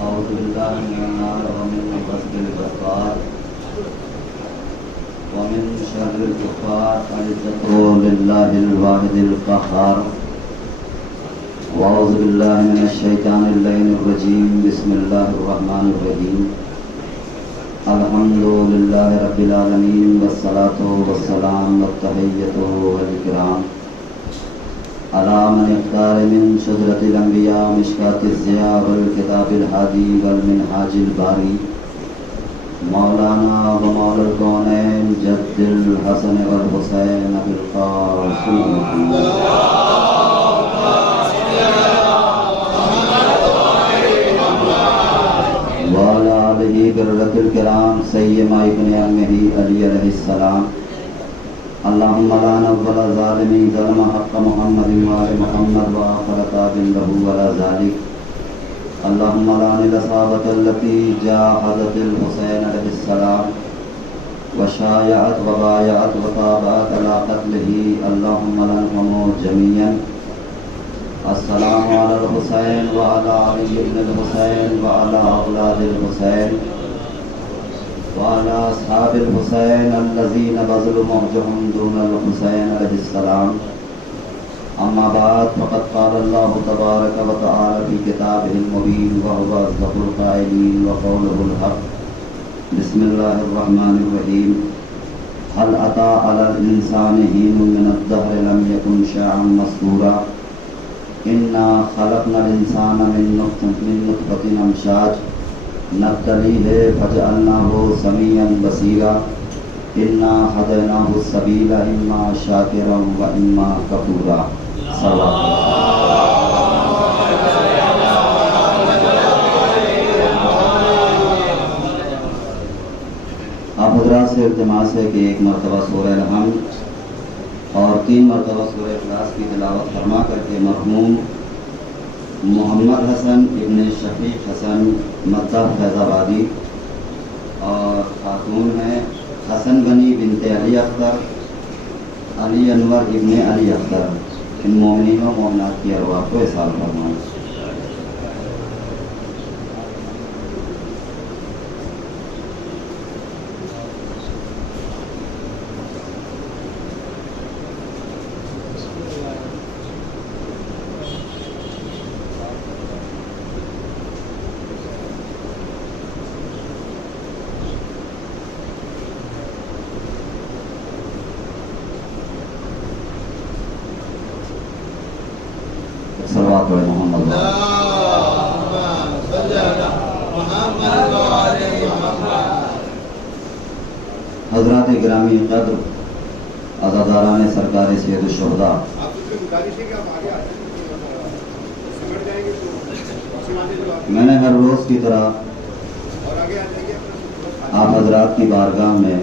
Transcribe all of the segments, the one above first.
أعوذ بالله من النار ومن غسل البصار ومن شر الكفار العزة لله الواحد القهار وأعوذ بالله من الشيطان اللعين الرجيم بسم الله الرحمن الرحيم الحمد لله رب العالمين والصلاة والسلام والتحية والإكرام على من اختار من شجرة الأنبياء مشكاة الضياء والكتاب الهادي والمنهاج الباري مولانا ومولى الكونين جد الحسن والحسين أبي القاسم وعلى آله برة الكرام سيما ابن عمه علي عليه السلام اللهم لا نول ظالمين ظلم حق محمد وآل محمد وآخر تاب له ولا ذلك اللهم لعن الأصحابة التي جاهدت الحسين عليه السلام وشايعت وبايعت وتابعت على قتله اللهم لعنهم جميعا السلام على الحسين وعلى علي بن الحسين وعلى أولاد الحسين وعلى أصحاب الحسين الذين بذلوا مهجهم دون الحسين عليه السلام أما بعد فقد قال الله تبارك وتعالى في كتابه المبين وهو أصدق القائلين وقوله الحق بسم الله الرحمن الرحيم هل أتى على الإنسان حين من الدهر لم يكن شيئا مذكورا إنا خلقنا الإنسان من نطفة أمشاج نبتليه فجعلناه سميعا بصيرا إنا هديناه السبيل إما شاكرا وإما كفورا صلى الله آپ حضرات سے التماس ہے کہ ایک مرتبہ سورہ الحمد اور 3 مرتبہ سورہ اخلاص کی تلاوت فرما کر کے مرحوم محمد حسن ابن شفیق حسن مدہ فیض آبادی اور خاتون ہیں حسن غنی بنت علی اختر علی انور ابن علی اختر ان مومنین و مومنات کی ارواح کو احسان فرمائیں صلوات محمد حضرات گرامی قدر عزاداران سرکار سید الشہداء میں نے ہر روز کی طرح آپ حضرات کی بارگاہ میں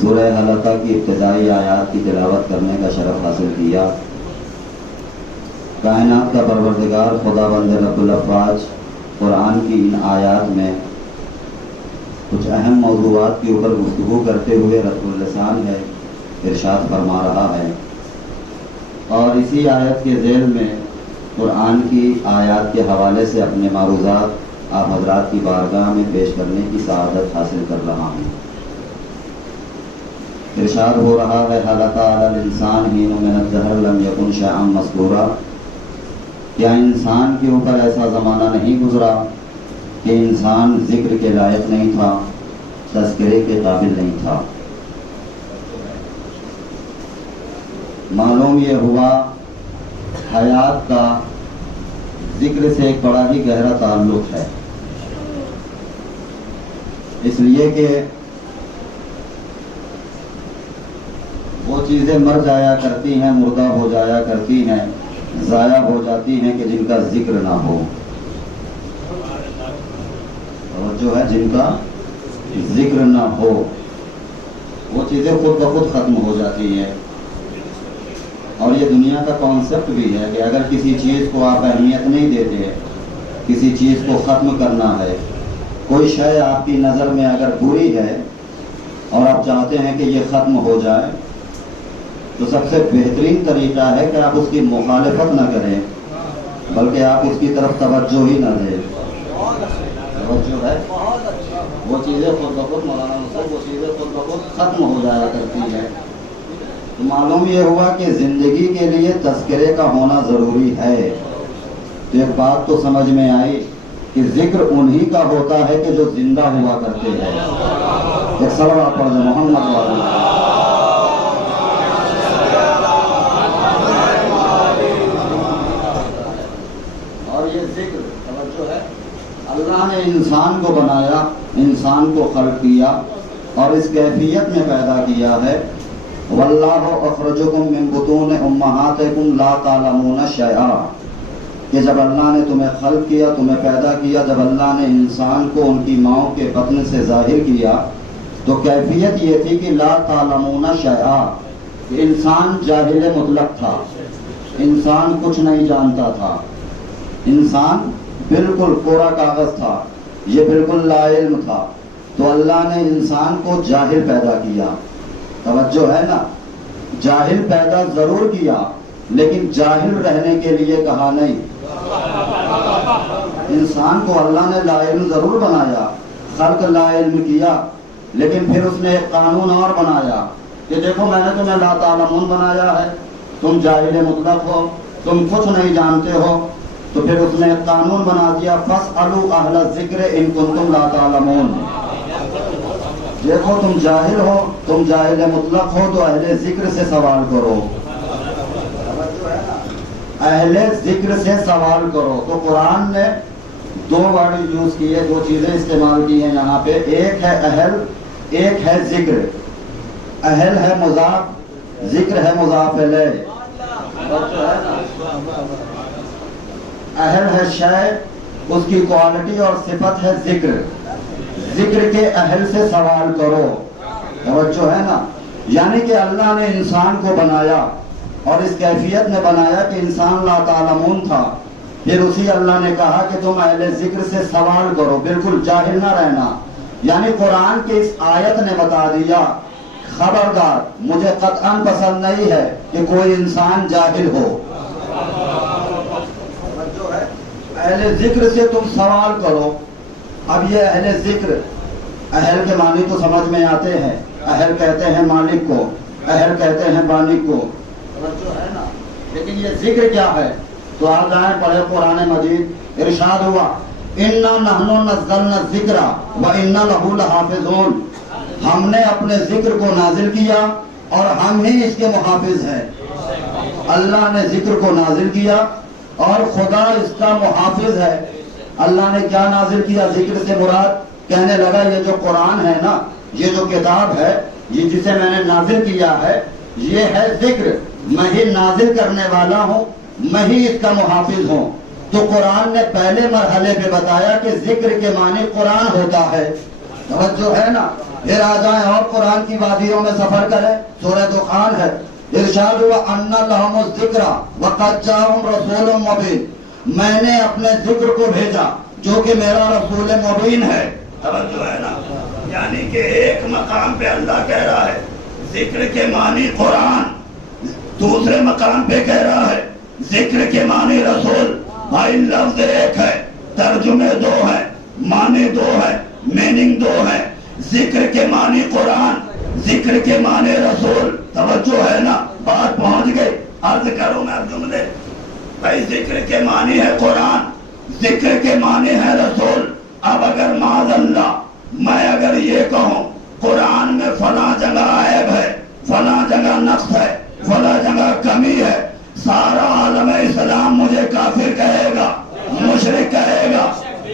سورہ حلقہ کی ابتدائی آیات کی تلاوت کرنے کا شرف حاصل کیا کائنات کا پروردگار خدا بند رب الافواج قرآن کی ان آیات میں کچھ اہم موضوعات کے اوپر گفتگو کرتے ہوئے رسول اللسان ہے ارشاد فرما رہا ہے اور اسی آیت کے ذیل میں قرآن کی آیات کے حوالے سے اپنے معروضات آپ حضرات کی بارگاہ میں پیش کرنے کی سعادت حاصل کر رہا ہوں ارشاد ہو رہا ہے حلق علی الانسان حین من الدہر لم یکن شیئا مذکورا کیا انسان کے اوپر ایسا زمانہ نہیں گزرا کہ انسان ذکر کے لائق نہیں تھا تذکرے کے قابل نہیں تھا معلوم یہ ہوا حیات کا ذکر سے ایک بڑا ہی گہرا تعلق ہے اس لیے کہ وہ چیزیں مر جایا کرتی ہیں مردہ ہو جایا کرتی ہیں ضائع ہو جاتی ہیں کہ جن کا ذکر نہ ہو اور جو ہے جن کا ذکر نہ ہو وہ چیزیں خود بخود ختم ہو جاتی ہیں اور یہ دنیا کا کانسیپٹ بھی ہے کہ اگر کسی چیز کو آپ اہمیت نہیں دیتے کسی چیز کو ختم کرنا ہے کوئی شے آپ کی نظر میں اگر بری ہے اور آپ چاہتے ہیں کہ یہ ختم ہو جائے تو سب سے بہترین طریقہ ہے کہ آپ اس کی مخالفت نہ کریں بلکہ آپ اس کی طرف توجہ ہی نہ دیں. توجہ ہے وہ چیزیں خود بخود مولانا مصعب وہ چیزیں خود بخود ختم ہو جایا کرتی ہے. تو معلوم یہ ہوا کہ زندگی کے لیے تذکرے کا ہونا ضروری ہے. تو ایک بات تو سمجھ میں آئی کہ ذکر انہی کا ہوتا ہے کہ جو زندہ ہوا کرتے ہیں. ایک صلوات پڑھ دیں محمد والا. اور یہ ذکر توجہ ہے اللہ نے انسان کو بنایا, انسان کو خلق کیا اور اس کیفیت میں پیدا کیا ہے. واللہ اخرجکم من بطون امہاتکم لا تعلمون شیئا, کہ جب اللہ نے تمہیں خلق کیا, تمہیں پیدا کیا, جب اللہ نے انسان کو ان کی ماؤں کے بطن سے ظاہر کیا تو کیفیت یہ تھی کہ لا تعلمون شیئا, کہ انسان جاہل مطلق تھا, انسان کچھ نہیں جانتا تھا, انسان بالکل کوڑا کاغذ تھا, یہ بالکل لا علم تھا. تو اللہ نے انسان کو جاہل پیدا کیا. توجہ ہے نا, جاہل پیدا ضرور کیا لیکن جاہل رہنے کے لیے کہا نہیں. انسان کو اللہ نے لا علم ضرور بنایا, خلق لا علم کیا, لیکن پھر اس نے ایک قانون اور بنایا کہ دیکھو میں نے تمہیں لا تعلمون بنایا ہے, تم جاہل مطلق ہو, تم کچھ نہیں جانتے ہو. تو پھر اس نے ایک قانون بنا دیا فاسألوا اہل الذکر ان کنتم لا تعلمون. دیکھو تم جاہل ہو, تم جاہل مطلق ہو تو اہل ذکر سے سوال کرو. اہل ذکر سے سوال کرو. تو قرآن نے دو ورڈ یوز کیے, دو چیزیں استعمال کی ہیں یہاں پہ. ایک ہے اہل, ایک ہے ذکر. اہل ہے مضاف, ذکر ہے مضاف الیہ. اہل ہے شے, اس کی کوالٹی اور صفت ہے ذکر. ذکر کے اہل سے سوال کرو. توجہ ہے نا, یعنی کہ اللہ نے انسان کو بنایا اور اس کیفیت میں بنایا کہ انسان لا تعلمون تھا. پھر اسی اللہ نے کہا کہ تم اہل ذکر سے سوال کرو, بالکل جاہل نہ رہنا. یعنی قرآن کی اس آیت نے بتا دیا خبردار, مجھے قطعاً پسند نہیں ہے کہ کوئی انسان جاہل ہو. اہل ذکر سے تم سوال کرو. اب یہ اہل ذکر, اہل کے معنی تو سمجھ میں آتے ہیں. اہل کہتے ہیں مالک کو, اہل کہتے ہیں بانی کو, ہے نا. لیکن یہ ذکر کیا ہے؟ تو آپ جائیں پڑھے قرآن مجید, ارشاد ہوا اِنَّا نَحْنُ نَزَّلْنَا الذِّكْرَ وَإِنَّا لَهُ لَحَافِظُونَ. ہم نے اپنے ذکر کو نازل کیا اور ہم ہی اس کے محافظ ہیں. اللہ نے ذکر کو نازل کیا اور خدا اس کا محافظ ہے. اللہ نے کیا نازل کیا؟ ذکر سے مراد, کہنے لگا یہ جو قرآن ہے نا, یہ جو کتاب ہے, یہ جسے میں نے نازل کیا ہے, یہ ہے ذکر. میں ہی نازل کرنے والا ہوں, میں ہی اس کا محافظ ہوں. تو قرآن نے پہلے مرحلے پہ بتایا کہ ذکر کے معنی قرآن ہوتا ہے. توجہ ہے نا. پھر آ جائیں اور قرآن کی وادیوں میں سفر کریں. سورہ دخان ہے, ارشاد ہوا اَنَّ لَهُمُ الذِّكْرَ وَقَدْ جَاءَهُمْ رَسُولٌ مُبِينٌ. میں نے اپنے ذکر کو بھیجا جو کہ میرا رسول مبین ہے. توجہ ہے نا, یعنی کہ ایک مقام پہ اللہ کہہ رہا ہے ذکر کے معنی قرآن, دوسرے مقام پہ کہہ رہا ہے ذکر کے معنی رسول. بھائی لفظ ایک ہے, ترجمے دو ہیں, معنی دو ہیں, میننگ دو ہیں. ذکر کے معنی قرآن, ذکر کے معنی رسول. توجہ ہے نا, بات پہنچ گئی. عرض کروں میں اب جملے. بھائی ذکر کے معنی ہے قرآن, ذکر کے معنی ہے رسول. اب اگر معاذ اللہ میں اگر یہ کہوں قرآن میں فلاں جگہ عیب ہے, فلاں جگہ نقص ہے, فلاں جگہ کمی ہے, سارا عالم اسلام مجھے کافر کہے گا, مشرک کہے گا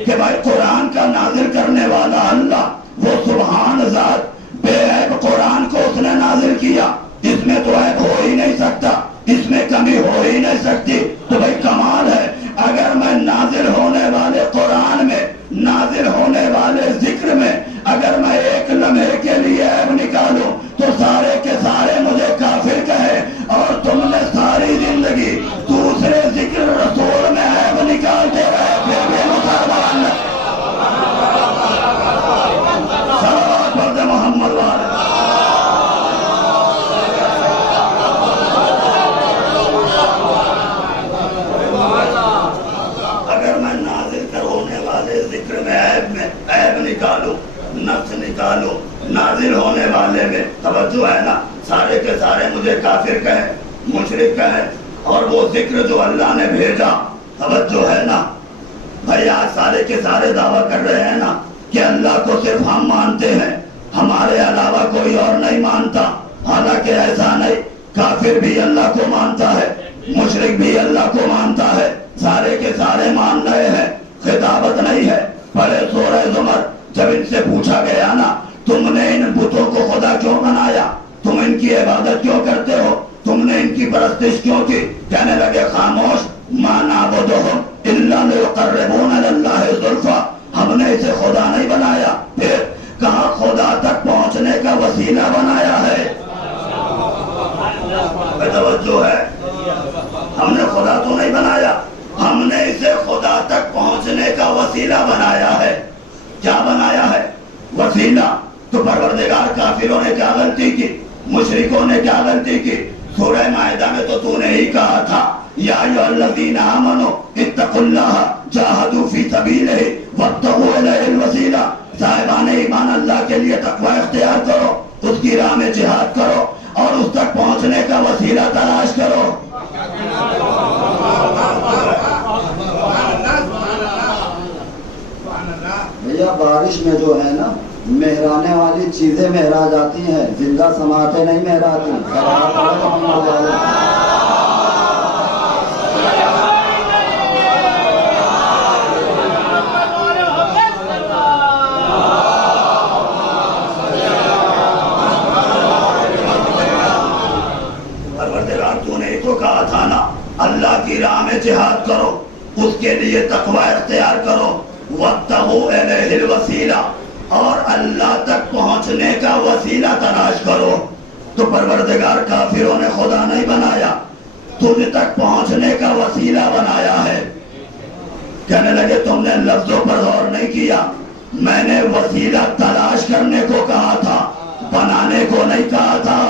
کہ بھائی قرآن کا نازل کرنے والا اللہ, وہ سبحان ذات, بے عیب قرآن کو اس نے نازل کیا, اس میں تو عیب ہو ہی نہیں سکتا, اس میں کمی ہو ہی نہیں سکتی. تو بھائی کمال ہے. اگر میں نازل ہونے والے قرآن میں, نازل ہونے والے ذکر میں اگر میں ایک لمحے کے لیے عیب نکالوں تو سارے کے سارے مجھے کافر کہے, اور تم نے ساری زندگی دوسرے ذکر رسول میں عیب نکالتے رہے, پھر بھی مسلمان. والے ذکر میں عیب نکالو، نقص نکالو، نازل ہونے والے میں توجہ ہے نا، سارے کے سارے مجھے کافر کہیں، مشرک کہیں، اور وہ ذکر جو اللہ نے بھیجا، توجہ ہے نا بھائی، آج سارے کے سارے دعویٰ کر رہے ہیں نا کہ اللہ کو صرف ہم مانتے ہیں، ہمارے علاوہ کوئی اور نہیں مانتا، حالانکہ ایسا نہیں، کافر بھی اللہ کو مانتا ہے، مشرک بھی اللہ کو مانتا ہے، سارے کے سارے مان رہے ہیں، خطابت نہیں ہے۔ پڑھے سورہ زمر، جب ان سے پوچھا گیا نا تم نے ان بتوں کو خدا کیوں بنایا، تم ان کی عبادت کیوں کرتے ہو، تم نے ان کی پرستش کیوں کی، کہنے لگے خاموش، ما نعبدہم الا لیقربونا الی اللہ زلفی، ہم نے اسے خدا نہیں بنایا، پھر کہاں خدا تک پہنچنے کا وسیلہ بنایا ہے۔ توجہ ہے، ہم نے خدا تو نہیں بنایا، ہم نے اسے خدا تک پہنچنے کا وسیلہ بنایا ہے۔ کیا بنایا ہے؟ وسیلہ۔ تو پروردگار کافروں نے کیا غلطی کی، مشرکوں نے کیا غلطی کی؟ سورہ مائدہ میں تو نے ہی کہا تھا یا ایھا الذین آمنوا اتقوا اللہ جاہدوا فی سبیلہ وابتغوا الیہ الوسیلہ، صاحبان ایمان اللہ کے لیے تقوی اختیار کرو، اس کی راہ میں جہاد کرو اور اس تک پہنچنے کا وسیلہ تلاش کرو۔ بھیا بارش میں جو ہے نا مہرانے والی چیزیں مہرا جاتی ہیں، زندہ سماعتیں نہیں مہراتی۔ پروردگار تو نے تو کہا تھا نا اللہ کی راہ میں جہاد کرو، اس کے لیے تقوی اختیار کرو، وابتغوا الیہ الوسیلہ، اور اللہ تک پہنچنے کا وسیلہ تلاش کرو۔ تو پروردگار کافروں نے خدا نہیں بنایا، تجھ تک پہنچنے کا وسیلہ بنایا ہے۔ کہنے لگے تم نے لفظوں پر غور نہیں کیا، میں نے وسیلہ تلاش کرنے کو کہا تھا، بنانے کو نہیں کہا تھا۔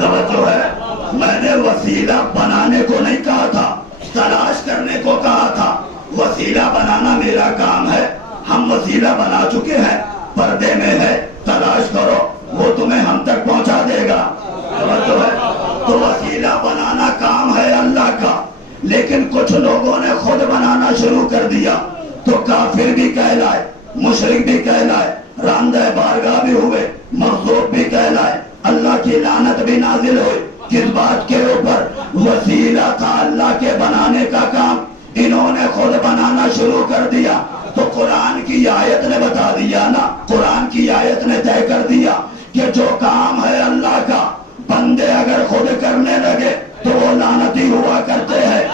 توجہ ہے، میں نے وسیلہ بنانے کو نہیں کہا تھا، تلاش کرنے کو کہا تھا۔ وسیلہ بنانا میرا کام ہے، ہم وسیلہ بنا چکے ہیں، پردے میں ہے، تلاش کرو، وہ تمہیں ہم تک پہنچا دے گا۔ توجہ ہے، تو وسیلہ بنانا کام ہے اللہ کا، لیکن کچھ لوگوں نے خود بنانا شروع کر دیا، تو کافر بھی کہلائے، مشرک بھی کہلائے، راندہ بارگاہ بھی ہوئے، مغضوب بھی کہلائے، اللہ کی لعنت بھی نازل ہوئی۔ کس بات کے اوپر؟ وسیلہ تھا اللہ کے بنانے کا کام، انہوں نے خود بنانا شروع کر دیا۔ تو قرآن کی آیت نے بتا دیا نا، قرآن کی آیت نے طے کر دیا کہ جو کام ہے اللہ کا، بندے اگر خود کرنے لگے تو وہ لعنتی ہوا کرتے ہیں،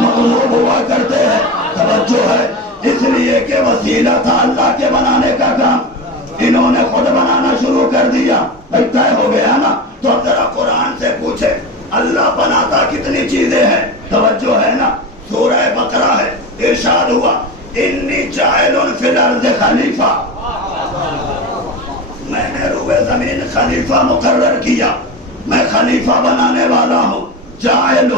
مغلوب ہوا کرتے ہیں۔ توجہ ہے، اس لیے کہ وسیلہ تھا اللہ کے بنانے کا کام، انہوں نے خود بنانا شروع کر دیا، طے ہو گیا نا۔ تو اب ذرا قرآن سے پوچھے اللہ بناتا کتنی چیزیں ہیں؟ توجہ ہے نا، سورہ بقرہ ہے، ارشاد ہوا انی جاعل فی الارض خلیفہ، میں نے روئے زمین خلیفہ مقرر کیا، میں خلیفہ بنانے والا ہوں، جاعل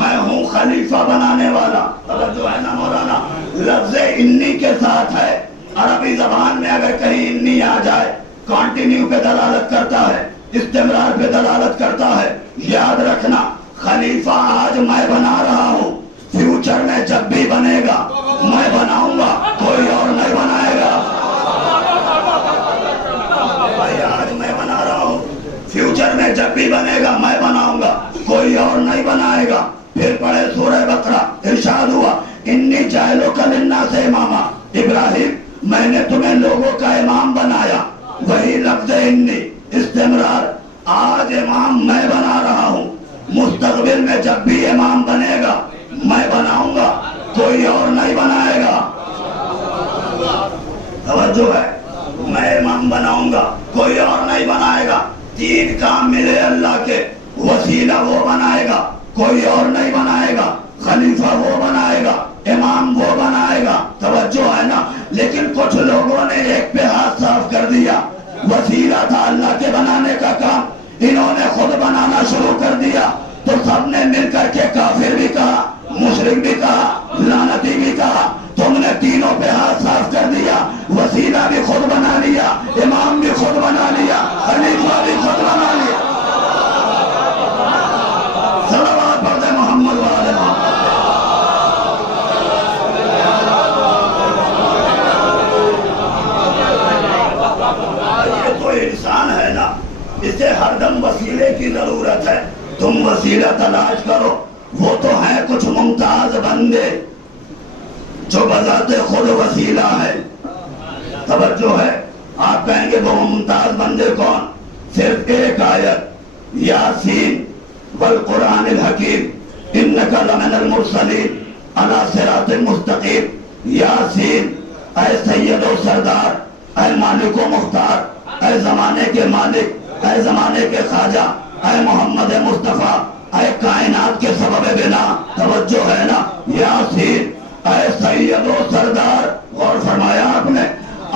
میں ہوں خلیفہ بنانے والا۔ توجہ ہے نا مولانا، لفظ انی کے ساتھ ہے، عربی زبان میں اگر کہیں انی آ جائے کانٹینیو پہ دلالت کرتا ہے، استمرار پہ دلالت کرتا ہے۔ یاد رکھنا خلیفہ آج میں بنا رہا ہوں، فیوچر میں جب بھی بنے گا میں بناؤں گا، کوئی اور نہیں بنائے گا۔ بھائی آج میں بنا رہا ہوں، فیوچر میں جب بھی بنے گا میں بناؤں گا، کوئی اور نہیں بنائے گا۔ پھر پڑھے سورہ بقرہ، ارشاد ہوا انی جاعلک للناس اماما، ابراہیم میں نے تمہیں لوگوں کا امام بنایا، وہی لفظ انی، استمرار، آج امام میں بنا رہا ہوں، مستقبل میں جب بھی امام بنے گا میں بناؤں گا، کوئی اور نہیں بنائے گا۔ توجہ ہے، میں امام بناؤں گا، کوئی اور نہیں بنائے گا۔ تین کام ملے اللہ کے، وسیلہ وہ بنائے گا، کوئی اور نہیں بنائے گا، خلیفہ وہ بنائے گا، امام وہ بنائے گا۔ توجہ ہے نا، لیکن کچھ لوگوں نے ایک پہ ہاتھ صاف کر دیا، وسیلہ تھا اللہ کے بنانے کا کام، انہوں نے خود بنانا شروع کر دیا، تو سب نے مل کر کے کافر بھی کہا، مشرک بھی کہا، لعنتی بھی کہا۔ تم نے تینوں تم وسیلہ تلاش کرو، وہ تو ہیں کچھ ممتاز بندے جو بذات خود وسیلہ ہے. توجہ ہے. آپ کہیں گے وہ ممتاز بندے کون؟ صرف ایک آیت، یاسین والقرآن الحکیم انک لمن المرسلین علی صراط مستقیم. یاسین، اے سید و سردار، اے مالک و مختار، اے زمانے کے مالک، اے زمانے کے خواجہ، اے محمد مصطفیٰ، اے کائنات کے سبب بنا. توجہ ہے نا. یاسین، اے سید و سردار. غور فرمایا آپ نے،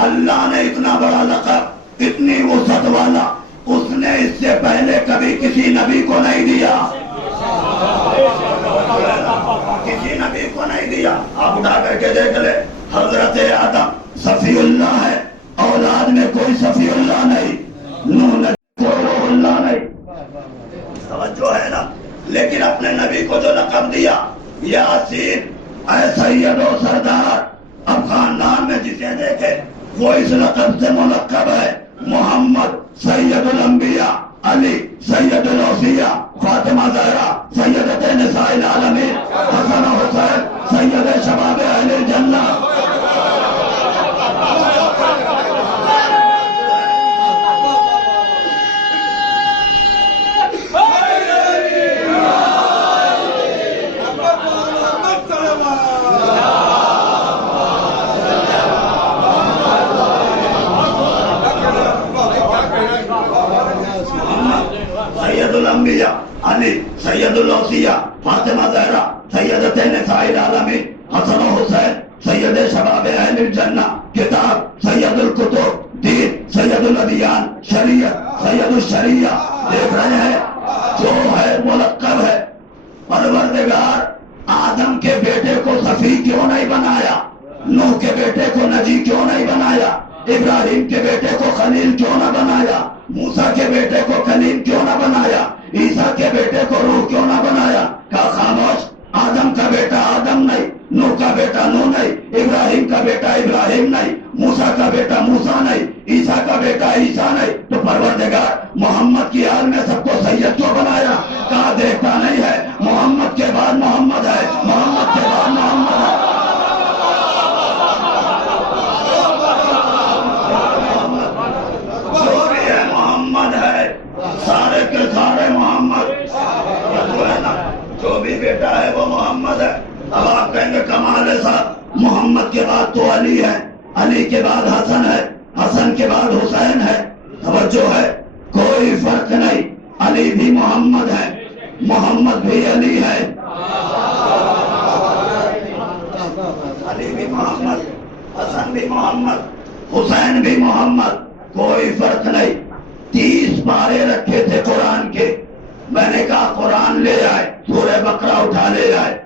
اللہ نے اتنا بڑا لقب، اتنی وسعت والا، اس نے اس سے پہلے کبھی کسی نبی کو نہیں دیا. کسی نبی کو نہیں دیا. آپ اٹھا کر کے دیکھ لے، حضرت آدم صفی اللہ ہے، اولاد میں کوئی صفی اللہ نہیں، نوح نے کوئی روح اللہ نہیں. توجہ ہے نا. لیکن اپنے نبی کو جو لقب دیا، یاسین، اے سید و سردار، اب خاندان میں جسے دیکھے وہ اس لقب سے ملقب ہے. محمد سید الانبیاء، علی سید الاوصیاء، فاطمہ زہرا سیدۃ نساء العالمین، حسن و حسین سید شباب اہل الجنہ. سید الانبیاء، علی سید الاوصیاء، فاطمہ زہرا سیدۃ نساء العالمین، حسن و حسین سید شباب اہل الجنہ. کتاب سید الکتب، دین سید الادیان، شریعت سید الشریعہ. دیکھ رہے ہیں جو ہے ملقب ہے. پروردگار آدم کے بیٹے کو صفی کیوں نہیں بنایا؟ نوح کے بیٹے کو نجی کیوں نہیں بنایا؟ ابراہیم کے بیٹے کو خلیل کیوں نہ بنایا؟ موسیٰ کے بیٹے کو کلیم کیوں نہ بنایا؟ عیسیٰ کے بیٹے کو روح کیوں نہ بنایا؟ کہا خاموش. آدم کا بیٹا آدم نہیں، نوح کا بیٹا نوح نہیں، ابراہیم کا بیٹا ابراہیم نہیں، موسیٰ کا بیٹا موسیٰ نہیں، عیسیٰ کا بیٹا عیسیٰ نہیں. تو پروردگار محمد کی حال میں سب کو سید کیوں بنایا؟ کہا دیکھتا نہیں ہے محمد کے بعد محمد ہے، محمد کے بعد محمد ہے. جو بھی ہے محمد ہے، سارے کے سارے محمد. جو ہے نا، جو بھی بیٹا ہے وہ محمد ہے. اب آپ کہیں گے کمال ہے صاحب، محمد کے بعد تو علی ہے، علی کے بعد حسن ہے، حسن کے بعد حسین ہے. توجہ ہے، کوئی فرق نہیں. علی بھی محمد ہے، محمد بھی علی ہے. علی بھی محمد، حسن بھی محمد، حسین بھی محمد. کوئی فرق نہیں. 30 پارے رکھے تھے قرآن کے. میں نے کہا قرآن لے آئے، سورہ بقرہ اٹھا لے آئے.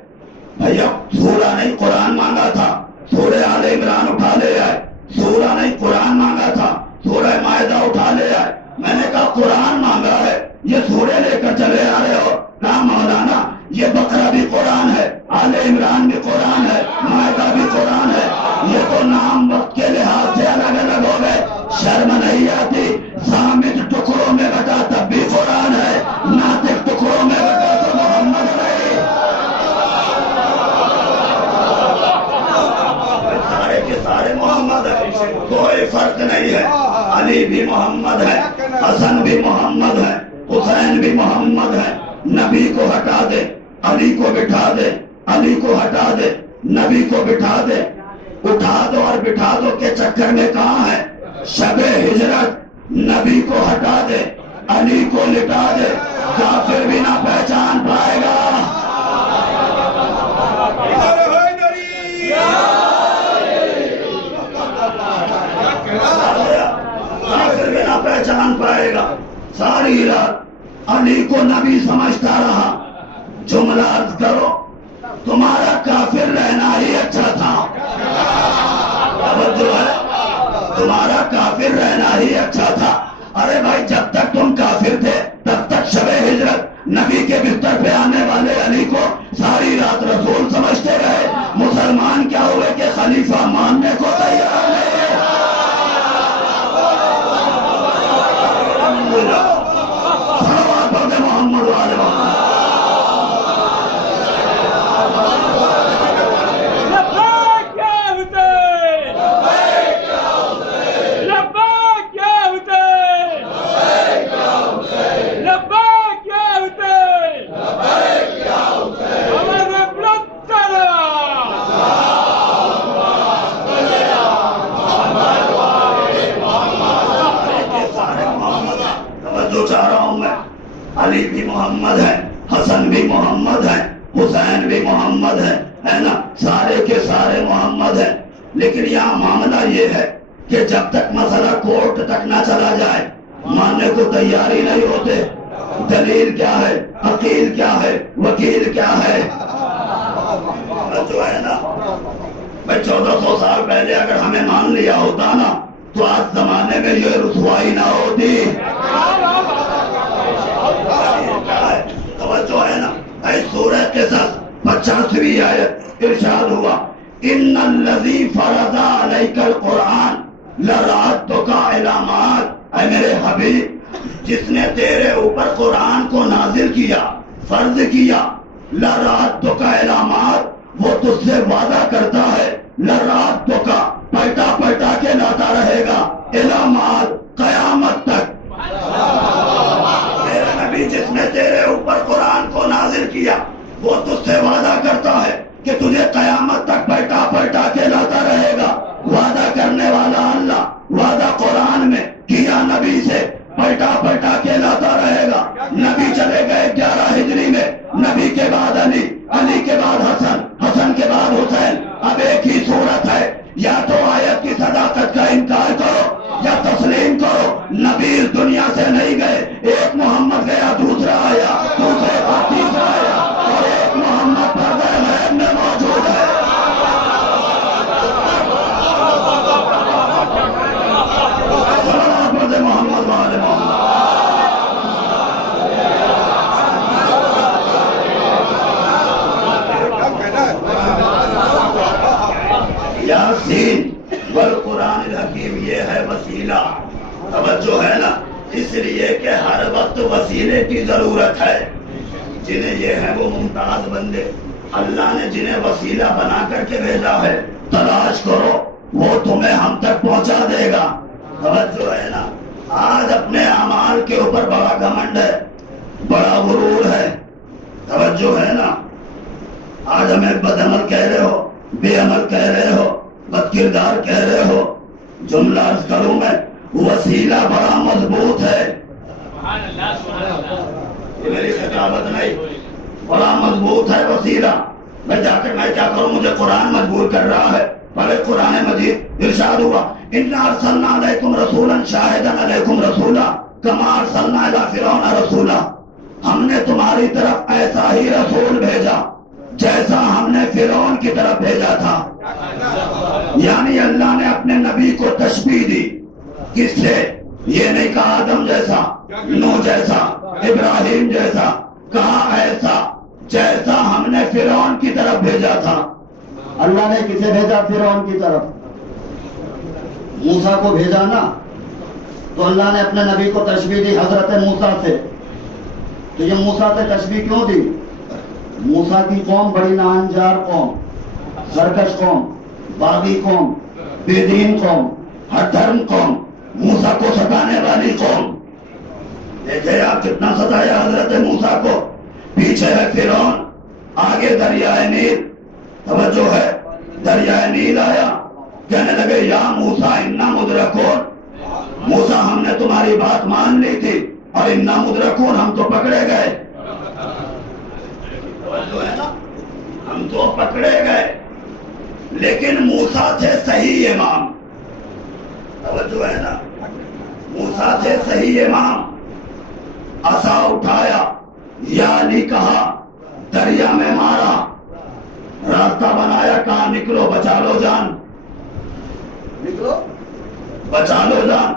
بھیا سورہ نہیں قرآن مانگا تھا، سورہ آل عمران اٹھا لے آئے. سورہ نہیں قرآن مانگا تھا، سورہ مائدہ اٹھا لے آئے. میں نے کہا قرآن مانگا ہے، یہ سورہ لے کر چلے آ رہے ہو. کہا مولانا یہ بقرہ بھی قرآن ہے، آل عمران بھی قرآن ہے، مائدہ بھی قرآن ہے. یہ تو نام وقت کے لحاظ سے الگ الگ ہو گئے. شرم نہیں آتی؟ سامد ٹکڑوں میں بٹا تب بھی قرآن ہے، ناطق ٹکڑوں میں بٹا تو محمد نہیں. سارے کے سارے محمد ہے، کوئی فرق نہیں ہے. علی بھی محمد ہے، حسن بھی محمد ہے، حسین بھی محمد ہے. نبی کو ہٹا دے، علی کو بٹھا دے، علی کو ہٹا دے، نبی کو بٹھا دے. اٹھا دو اور بٹھا دو کے چکر میں کہاں ہے؟ شب ہجرت. نبی کو ہٹا دے، علی کو لٹا دے، کافر بھی نہ پہچان پائے گا. کافر بھی نہ پہچان پائے گا. ساری رات علی کو نبی سمجھتا رہا. جملہ عرض کرو، تمہارا کافر رہنا ہی اچھا تھا. توجہ ہے، تمہارا کافر رہنا ہی اچھا تھا. ارے بھائی جب تک تم کافر تھے تب تک شب ہجرت نبی کے بستر پہ آنے والے علی کو ساری رات رسول سمجھتے رہے. مسلمان کیا ہوئے کہ خلیفہ ماننے کو تیار نہیں. صلوات پڑھتے محمد والے محمد. علی بھی محمد ہے، حسن بھی محمد ہے، حسین بھی محمد ہے نا، سارے کے سارے محمد ہیں. لیکن یہاں معاملہ یہ ہے کہ جب تک مسئلہ کورٹ تک نہ چلا جائے ماننے کو تیاری نہیں ہوتے. دلیل کیا ہے، عقیل کیا ہے، وکیل کیا ہے. جو ہے نا بھائی 1400 سال پہلے اگر ہمیں مان لیا ہوتا نا تو آج زمانے میں یہ رسوائی نہ ہوتی. توجہ ہے نا. سورہ قصص 85ویں آیت ارشاد ہوا ان الذی فرض علیک القرآن لرادک الی معاد. اے میرے حبیب جس نے تیرے اوپر قرآن کو نازل کیا، فرض کیا، لرادک الی معاد وہ تجھ سے وعدہ کرتا ہے، لرادک پلٹا پلٹا کے لاتا رہے گا، الی معاد قیامت تک. میرا نبی جس نے تیرے اوپر قرآن کو نازل کیا وہ تجھ سے وعدہ کرتا ہے کہ تجھے قیامت تک پلٹا پلٹا کے لاتا رہے گا. وعدہ کرنے والا اللہ، وعدہ قرآن میں کیا نبی سے، پلٹا پلٹا کے لاتا رہے گا. نبی چلے گئے 11 ہجری میں، نبی کے بعد علی، علی کے بعد حسن، حسن کے بعد حسین. اب ایک ہی صورت ہے، یا تو آیت کی صداقت کا انکار کرو یا تسلیم کرو. نبی اس دنیا سے نہیں گئے، ایک محمد گیا، دوسرا آیا، دوسرے بعد تیسرا آیا، اور ایک محمد پردہ غیب میں موجود ہے. محمد والے محمد. یاسین والقرآن الحکیم یہ ہے وسیلہ. توجہ ہے نا. اس لیے کہ ہر وقت وسیلے کی ضرورت ہے. جنہیں یہ ہے وہ ممتاز بندے اللہ نے جنہیں وسیلہ بنا کر کے بھیجا ہے، تلاش کرو وہ تمہیں ہم تک پہنچا دے گا. توجہ ہے نا. آج اپنے اعمال کے اوپر بڑا گھمنڈ ہے، بڑا غرور ہے. توجہ ہے نا. آج ہمیں بد عمل کہہ رہے ہو، بے عمل کہہ رہے ہو، بد کردار کہہ رہے ہو. جملہ عرض کروں میں، وسیلہ بڑا مضبوط ہے. یہ میری خطابت نہیں، بڑا مضبوط ہے وسیلہ. میں جا کر میں کیا کروں، مجھے قرآن مجبور کر رہا ہے. پڑھے قرآن مجید. ارشاد ہوا انا ارسلنا علیکم رسولا شاہدا علیکم رسولا کما ارسلنا الی فرعون رسولا. ہم نے تمہاری طرف ایسا ہی رسول بھیجا جیسا ہم نے فرعون کی طرف بھیجا تھا. یعنی اللہ نے اپنے نبی کو تشبیہ دی. کس سے؟ یہ نہیں کہا آدم جیسا، نوح جیسا، ابراہیم جیسا، کہا ایسا جیسا ہم نے فرعون کی طرف بھیجا تھا. اللہ نے کسے بھیجا؟ فرعون کی طرف. موسیٰ کو بھیجا نا، تو اللہ نے اپنے نبی کو تشبیہ دی حضرت موسیٰ سے. تو یہ موسیٰ سے تشبیہ کیوں دی؟ موسیٰ کی قوم بڑی ناہنجار قوم، سرکش قوم، باغی قوم، بے دین قوم، ہر دھرم قوم، موسیٰ کو ستانے والی قوم. دیکھے آپ کتنا ستایا حضرت موسیٰ کو. پیچھے ہے فرعون، آگے دریائے نیل. توجہ ہے. دریائے نیل آیا، کہنے لگے یا موسیٰ انا مدرکون. موسیٰ ہم نے تمہاری بات مان لی تھی اور انا مدرکون ہم تو پکڑے گئے. ہم تو پکڑے گئے. لیکن موسیٰ تھے صحیح امام. توجہ ہے نا. موسیٰ تھے صحیح امام. عصا اٹھایا، یا علی کہا، دریا میں مارا، راستہ بنایا، کہا نکلو بچا لو جان، نکلو بچا لو جان.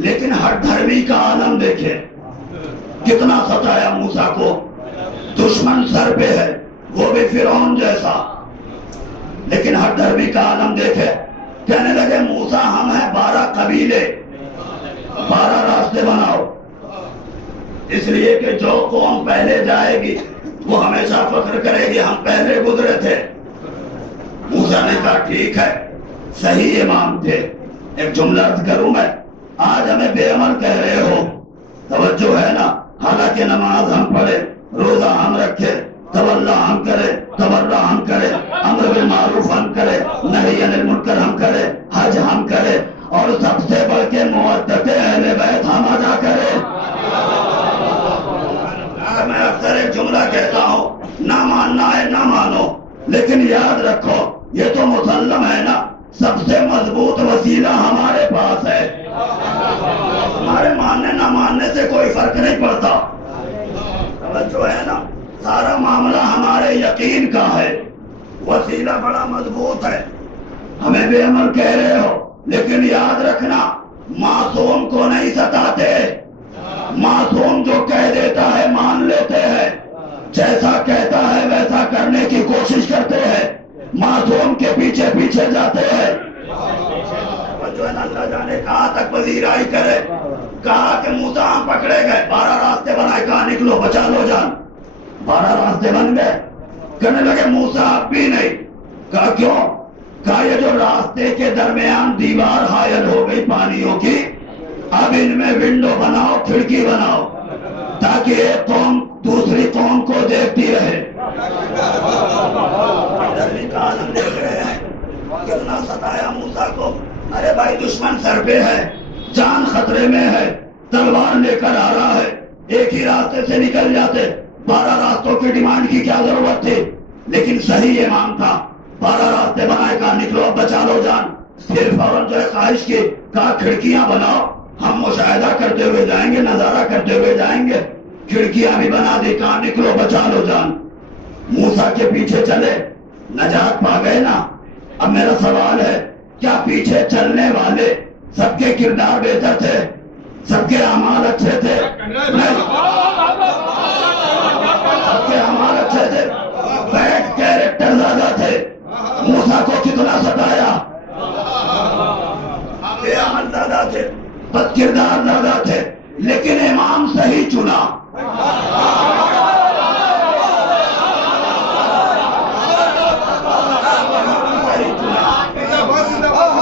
لیکن ہر دھرمی کا عالم دیکھے کتنا ستایا موسیٰ کو. دشمن سر پہ ہے، وہ بھی فرعون جیسا. لیکن ہر دھرمی کا عالم دیکھے. کہنے لگے موسیٰ ہم ہیں 12 قبیلے، 12 راستے بناؤ. اس لیے کہ جو قوم پہلے جائے گی وہ ہمیشہ فخر کرے گی ہم پہلے گزرے تھے. موسیٰ نے کہا ٹھیک ہے، صحیح امام تھے. ایک جملہ عرض کروں میں، آج ہمیں بے عمل کہہ رہے ہو. توجہ ہے نا. حالانکہ نماز ہم پڑھے، روزہ ہم رکھے، تولا ہم کرے، تبرع ہم کرے، امر بالمعروف ہم کرے، نہی عن المنکر ہم کرے، حج ہم کرے، اور سب سے بڑھ کے مودت اہل بیت ہم ادا کرے. لیکن یاد رکھو یہ تو مسلم ہے نا، سب سے مضبوط وسیلہ ہمارے پاس ہے. ہمارے ماننے نہ ماننے سے کوئی فرق نہیں پڑتا. جو ہے نا سارا معاملہ ہمارے یقین کا ہے. وسیلہ بڑا مضبوط ہے. ہمیں بے عمل کہہ رہے ہو لیکن یاد رکھنا معصوم کو نہیں ستاتے. معصوم جو کہہ دیتا ہے مان لیتے ہیں، جیسا کہتا ہے ویسا کرنے کی کوشش کرتے ہیں، معصوم کے پیچھے پیچھے جاتے ہیں. جو ہے نا اللہ جانے کہاں تک پذیرائی کرے. کہا کہ موسیٰ ہم پکڑے گئے، 12 راستے بنائے، کہا نکلو بچا لو جان. 12 راستے بن گئے. کہنے لگے موسیٰ اب بھی نہیں. کہا کیوں؟ کہا یہ جو راستے کے درمیان دیوار حائل ہو گئی پانیوں کی، اب ان میں ونڈو بناؤ، کھڑکی بناؤ، تاکہ ایک قوم دوسری قوم کو دیکھتی رہے. ہم دیکھ رہے ہیں کتنا ستایا موسیٰ کو. ارے بھائی دشمن سر پہ ہے، جان خطرے میں ہے، تلوار لے کر آ رہا ہے، ایک ہی راستے سے نکل جاتے. 12 راستوں کی ڈیمانڈ کی کیا ضرورت تھی؟ لیکن صحیح امام تھا. 12 راستے بنائے، کہا نکلو اب بچا لو جان. پھر فوراً جو ہے خواہش کی، کہا کھڑکیاں بناؤ، ہم مشاہدہ کرتے ہوئے جائیں گے، نظارہ کرتے ہوئے جائیں گے. کھڑکیاں بھی بنا دی، کہا نکلو بچا لو جان. موسیٰ کے پیچھے چلے، نجات پا گئے نا. اب میرا سوال ہے کیا پیچھے چلنے والے سب کے کردار بہتر تھے؟ سب کے اعمال اچھے تھے؟ نہیں، سب کے اعمال اچھے تھے، بیڈ کیریکٹر زیادہ تھے. موسیٰ کو کتنا ستایا، بے عمل زیادہ تھے، بد کردار زیادہ تھے، لیکن امام صحیح چنا.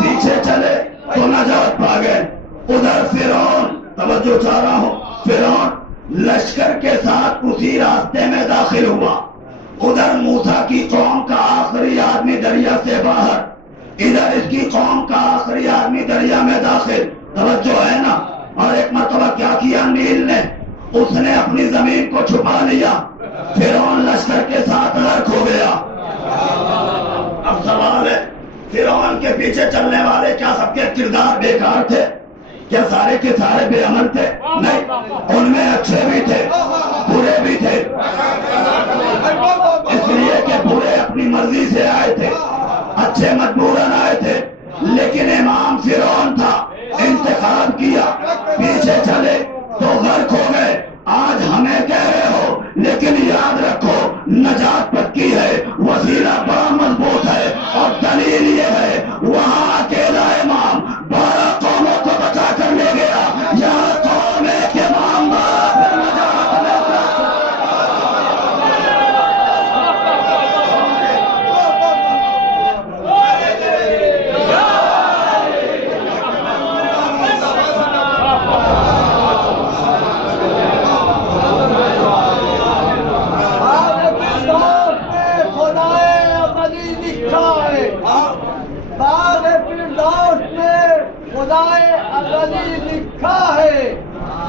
پیچھے چلے تو نجات پا گئے. ادھر فرعون، توجہ چاہ رہا ہوں، فرعون لشکر کے ساتھ اسی راستے میں داخل ہوا. ادھر موسیٰ کی قوم کا آخری آدمی دریا سے باہر، ادھر اس کی قوم کا آخری آدمی دریا میں داخل. توجہ ہے نا. اور ایک مرتبہ کیا کیا نیل نے؟ اس نے اپنی زمین کو چھپا لیا. فرعون لشکر کے ساتھ غرق ہو گیا. اب سوال ہے فرعون کے پیچھے چلنے والے کیا سب کے کردار بیکار تھے؟ کیا سارے کے سارے بے عمل تھے؟ نہیں، ان میں اچھے بھی تھے، برے بھی تھے. اس لیے کہ برے اپنی مرضی سے آئے تھے، اچھے مجبوراً آئے تھے. لیکن امام فرعون تھا، انتخاب کیا، پیچھے چلے تو غرق ہو گئے. آج ہمیں کہہ رہے ہو لیکن یاد رکھو نجات پکی ہے، وسیلہ بڑا مضبوط ہے. اور دلیل یہ ہے وہاں اکیلا امام 12 قوموں کو بچا کر لے گیا، یہاں قوم ایک امام 12 پھر نجات لیتا. لکھا ہے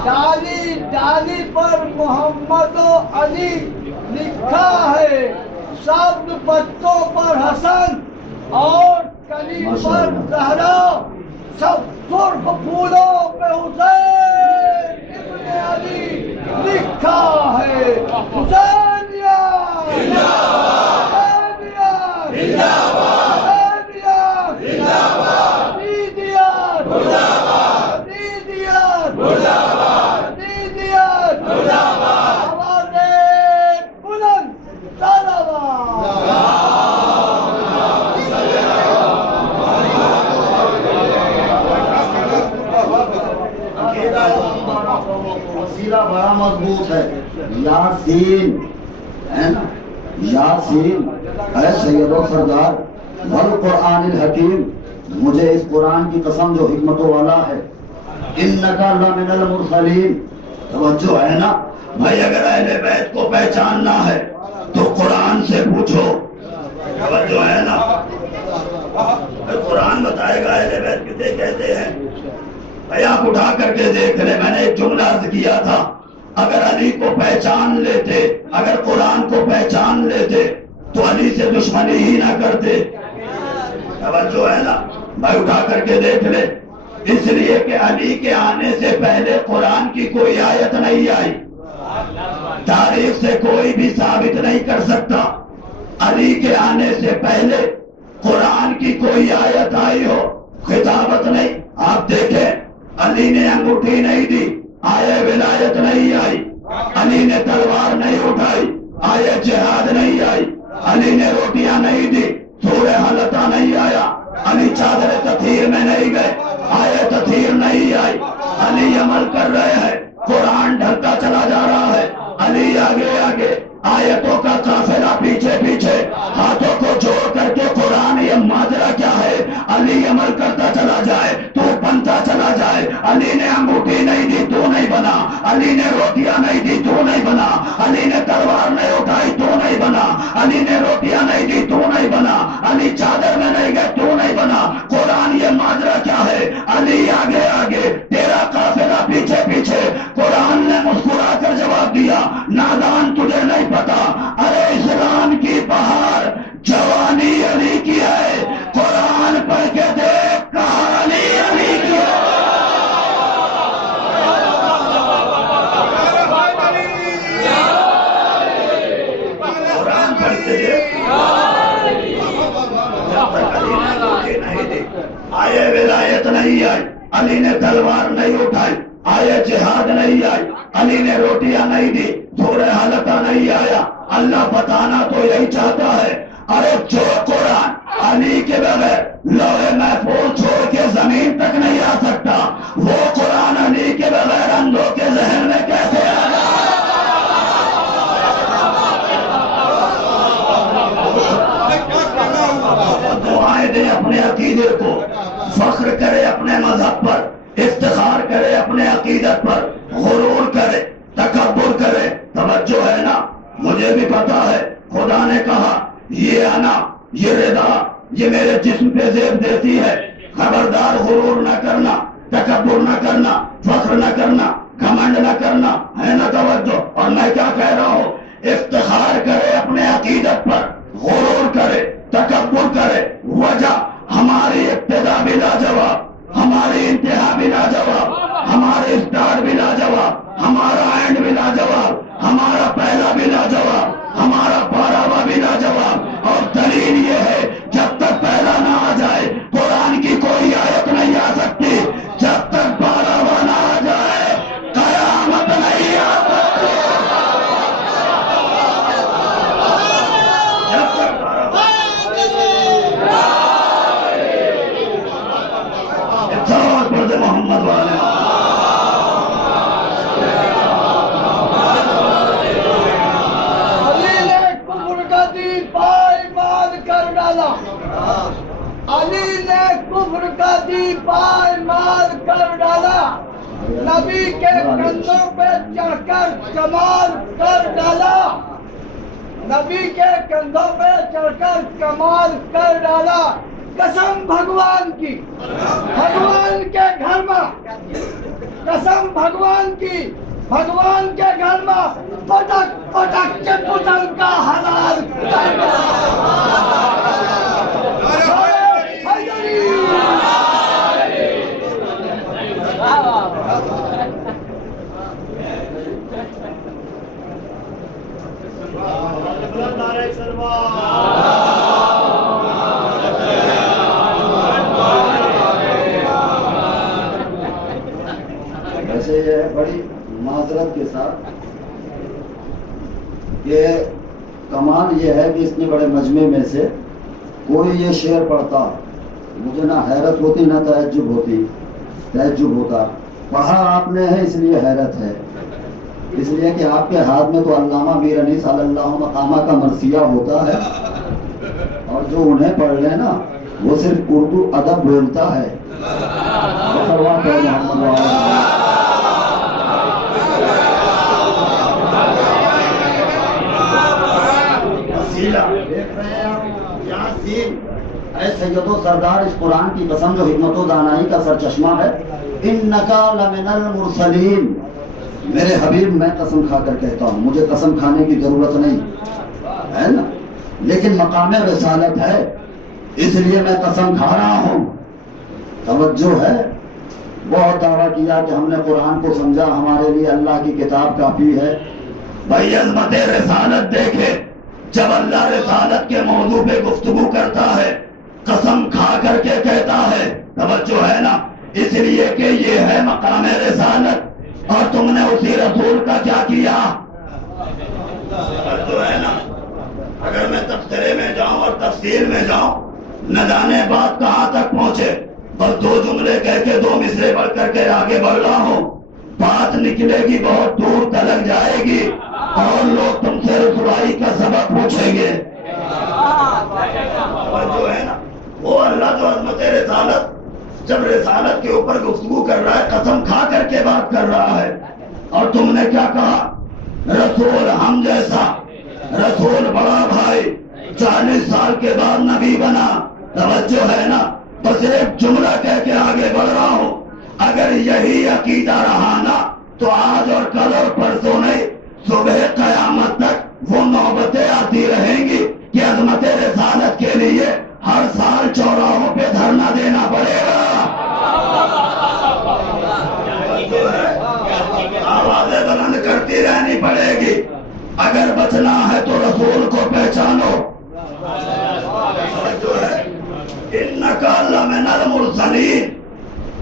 ڈالی ڈالی پر محمد و علی لکھا ہے، سبز پتوں پر حسن اور کلی پر زہرا، سب سرخ پھولوں پہ حسین ابن علی لکھا ہے. حسینیہ وسیلہ بڑا مضبوط ہے. یاسین ہے نا، یاسین اے سید و سردار والقرآن الحکیم، مجھے اس قرآن کی قسم جو حکمتوں والا ہے. انکا لمن المرسلین. توجہ ہے نا بھائی. اگر اہل بیت کو پہچاننا ہے تو قرآن سے پوچھو. توجہ ہے نا. قرآن بتائے گا اہل بیت کسے کہتے ہیں. بھائی آپ اٹھا کر کے دیکھ لیں. میں نے ایک جملہ عرض کیا تھا، اگر علی کو پہچان لیتے، اگر قرآن کو پہچان لیتے تو علی سے دشمنی ہی نہ کرتے. توجہ ہے نا, میں اٹھا کر کے دیکھ لے. اس لیے کہ علی کے آنے سے پہلے قرآن کی کوئی آیت نہیں آئی, تاریخ سے کوئی بھی ثابت نہیں کر سکتا علی کے آنے سے پہلے قرآن کی کوئی آیت آئی ہو, خطابت نہیں. آپ دیکھیں علی نے انگوٹھی نہیں دی, آئے ولایت نہیں آئی. علی نے تلوار نہیں اٹھائی, آئے جہاد نہیں آئی. علی نے روٹیاں نہیں دی, سورہ حلقہ نہیں آیا. علی چادر تطہیر میں نہیں گئے, آئے تطہیر نہیں آئی. علی عمل کر رہے ہیں, قرآن ڈھلتا چلا جا رہا ہے. علی آگے آگے, آیتوں کا قافلہ پیچھے پیچھے, ہاتھوں کو جوڑ کر کے قرآن یہ ماجرا کیا ہے. علی عمل کرتا چلا جائے, تو بنتا چلا جائے. علی نے انگوٹھی نہیں دی, تو نہیں بنا. علی نے روٹیاں نہیں دی, تو نہیں بنا. علی نے تلوار نہیں اٹھائی, تو نہیں بنا. علی نے روٹیاں نہیں دی, تو نہیں بنا. علی چادر میں نہیں گئے, تو نہیں بنا. قرآن یہ ماجرا کیا ہے. علی آگے آگے, تیرا قافلہ پیچھے پیچھے. قرآن نے مسکرا کر جواب دیا, نادان تجھے نہیں پتا, ارے اسلام کی بہار جوانی علی کی ہے. قرآن پڑھ کے دیکھ, کہا علی علی کی ہے. قرآن پڑھ کے دیکھ, جب تک علی نے روٹی نہیں دی, آئے ولایت نہیں آئی. علی نے تلوار نہیں اٹھائی, آئے جہاد نہیں آئی. علی نے روٹیاں نہیں دی, سورہ حلقہ نہیں آیا. اللہ بتانا تو یہی چاہتا ہے, ارے جو قرآن علی کے بغیر لوح محفوظ چھوڑ کے زمین تک نہیں آ سکتا, وہ قرآن علی کے بغیر اندھوں کے ذہن میں کیسے آ گیا. دعائیں دیں اپنے عقیدے کو, فخر کرے اپنے مذہب پر, افتخار کرے اپنے عقیدت پر, غرور کرے, تکبر کرے. توجہ ہے نا, مجھے بھی پتا ہے خدا نے کہا یہ انا, یہ رضا, یہ میرے جسم پہ زیب دیتی ہے. خبردار غرور نہ کرنا, تکبر نہ کرنا, فخر نہ کرنا, گھمنڈ نہ کرنا, ہے نا توجہ. اور میں کیا کہہ رہا ہوں, افتخار کرے اپنے عقیدت پر, غرور کرے, تکبر کرے. وجہ ہماری ابتدا بھی لاجواب, ہماری انتہا بھی لاجواب, ہمارے اسٹارٹ بھی لاجواب, ہمارا اینڈ بھی لاجواب, ہمارا پہلا بھی لاجواب, ہمارا 12واں بھی لاجواب. اور دلیل یہ ہے, جب تک پہلا نہ آ جائے قرآن کی کوئی آیت نہیں آ سکتی. جب تک 12واں نہ آ جائے قیامت نہیں آ سکتی. جب تک 12واں محمد والے علی نے کفر کا دین پائمال کر ڈالا. علی نے کفر کا دین پائمال کر ڈالا. نبی کے کندھوں پہ چڑھ کر کمال کر ڈالا. نبی کے کندھوں پہ چڑھ کر کمال کر ڈالا. قسم بھگوان کی, بھگوان کے گھر میں, قسم بھگوان کی, بھگوان کے گھر میں پٹک پٹک کے پتن کا حلال کر ویسے یہ ہے بڑی معذرت کے ساتھ کہ کمال یہ ہے کہ اس نے بڑے مجمع میں سے کوئی یہ شعر پڑھتا, مجھے نہ حیرت ہوتی نہ تعجب ہوتا. پڑھا آپ نے ہے اس لیے حیرت ہے, اس لیے کہ آپ کے ہاتھ میں تو علامہ میر انیس صلی اللہ مقامہ کا مرثیہ ہوتا ہے, اور جو انہیں پڑھ لے نا وہ صرف اردو ادب بولتا ہے. دیکھ رہے ہیں آپ یاسین, اے سید و سردار, اس قرآن کی قسم جو حکمت و دانائی کا سرچشمہ ہے, انکا لمن المرسلین. میرے حبیب, میں قسم کھا کر کہتا ہوں, مجھے قسم کھانے کی ضرورت نہیں ہے نا. لیکن مقام رسالت ہے، اس لیے میں قسم کھا رہا ہوں۔ توجہ ہے، بہت دعویٰ کیا کہ ہم نے قرآن کو سمجھا، ہمارے لیے اللہ کی کتاب کافی ہے۔ بھائی عظمت رسالت دیکھے، جب اللہ رسالت کے موضوع پہ گفتگو کرتا ہے قسم کھا کر کے کہتا ہے، توجہ ہے نا، اس لیے کہ یہ ہے مقام رسالت، اور تم نے اسی رسول کا کیا کیا؟ توجہ ہے نا۔ اگر میں تبصرے میں جاؤں اور تفسیر میں جاؤں، نہ جانے بات کہاں تک پہنچے، بس 2 جملے کہہ کے 2 مصرے پڑھ کر کے آگے بڑھ رہا ہوں، بات نکلے گی بہت دور تلک جائے گی، اور لوگ تم سے رسوائی کا سبب پوچھیں گے۔ جو ہے نا، وہ اللہ جو عظمت رسالت، جب رسالت کے اوپر گفتگو کر رہا ہے قسم کھا کر کے بات کر رہا ہے، اور تم نے کیا کہا؟ رسول ہم جیسا، رسول بڑا بھائی 40 سال کے بعد نبی بنا۔ توجہ ہے نا، بس ایک جملہ کہہ کے آگے بڑھ رہا ہوں، اگر یہی عقیدہ رہا نا تو آج اور کل اور پرسوں نہیں، صبح قیامت تک وہ نوبتیں آتی رہیں گی کہ عظمت رسالت کے لیے ہر سال چوراہوں پہ دھرنا دینا پڑے گا، آوازیں بلند کرتی رہنی پڑے گی۔ اگر بچنا ہے تو رسول کو پہچانو۔ انکا لمن المرسلین،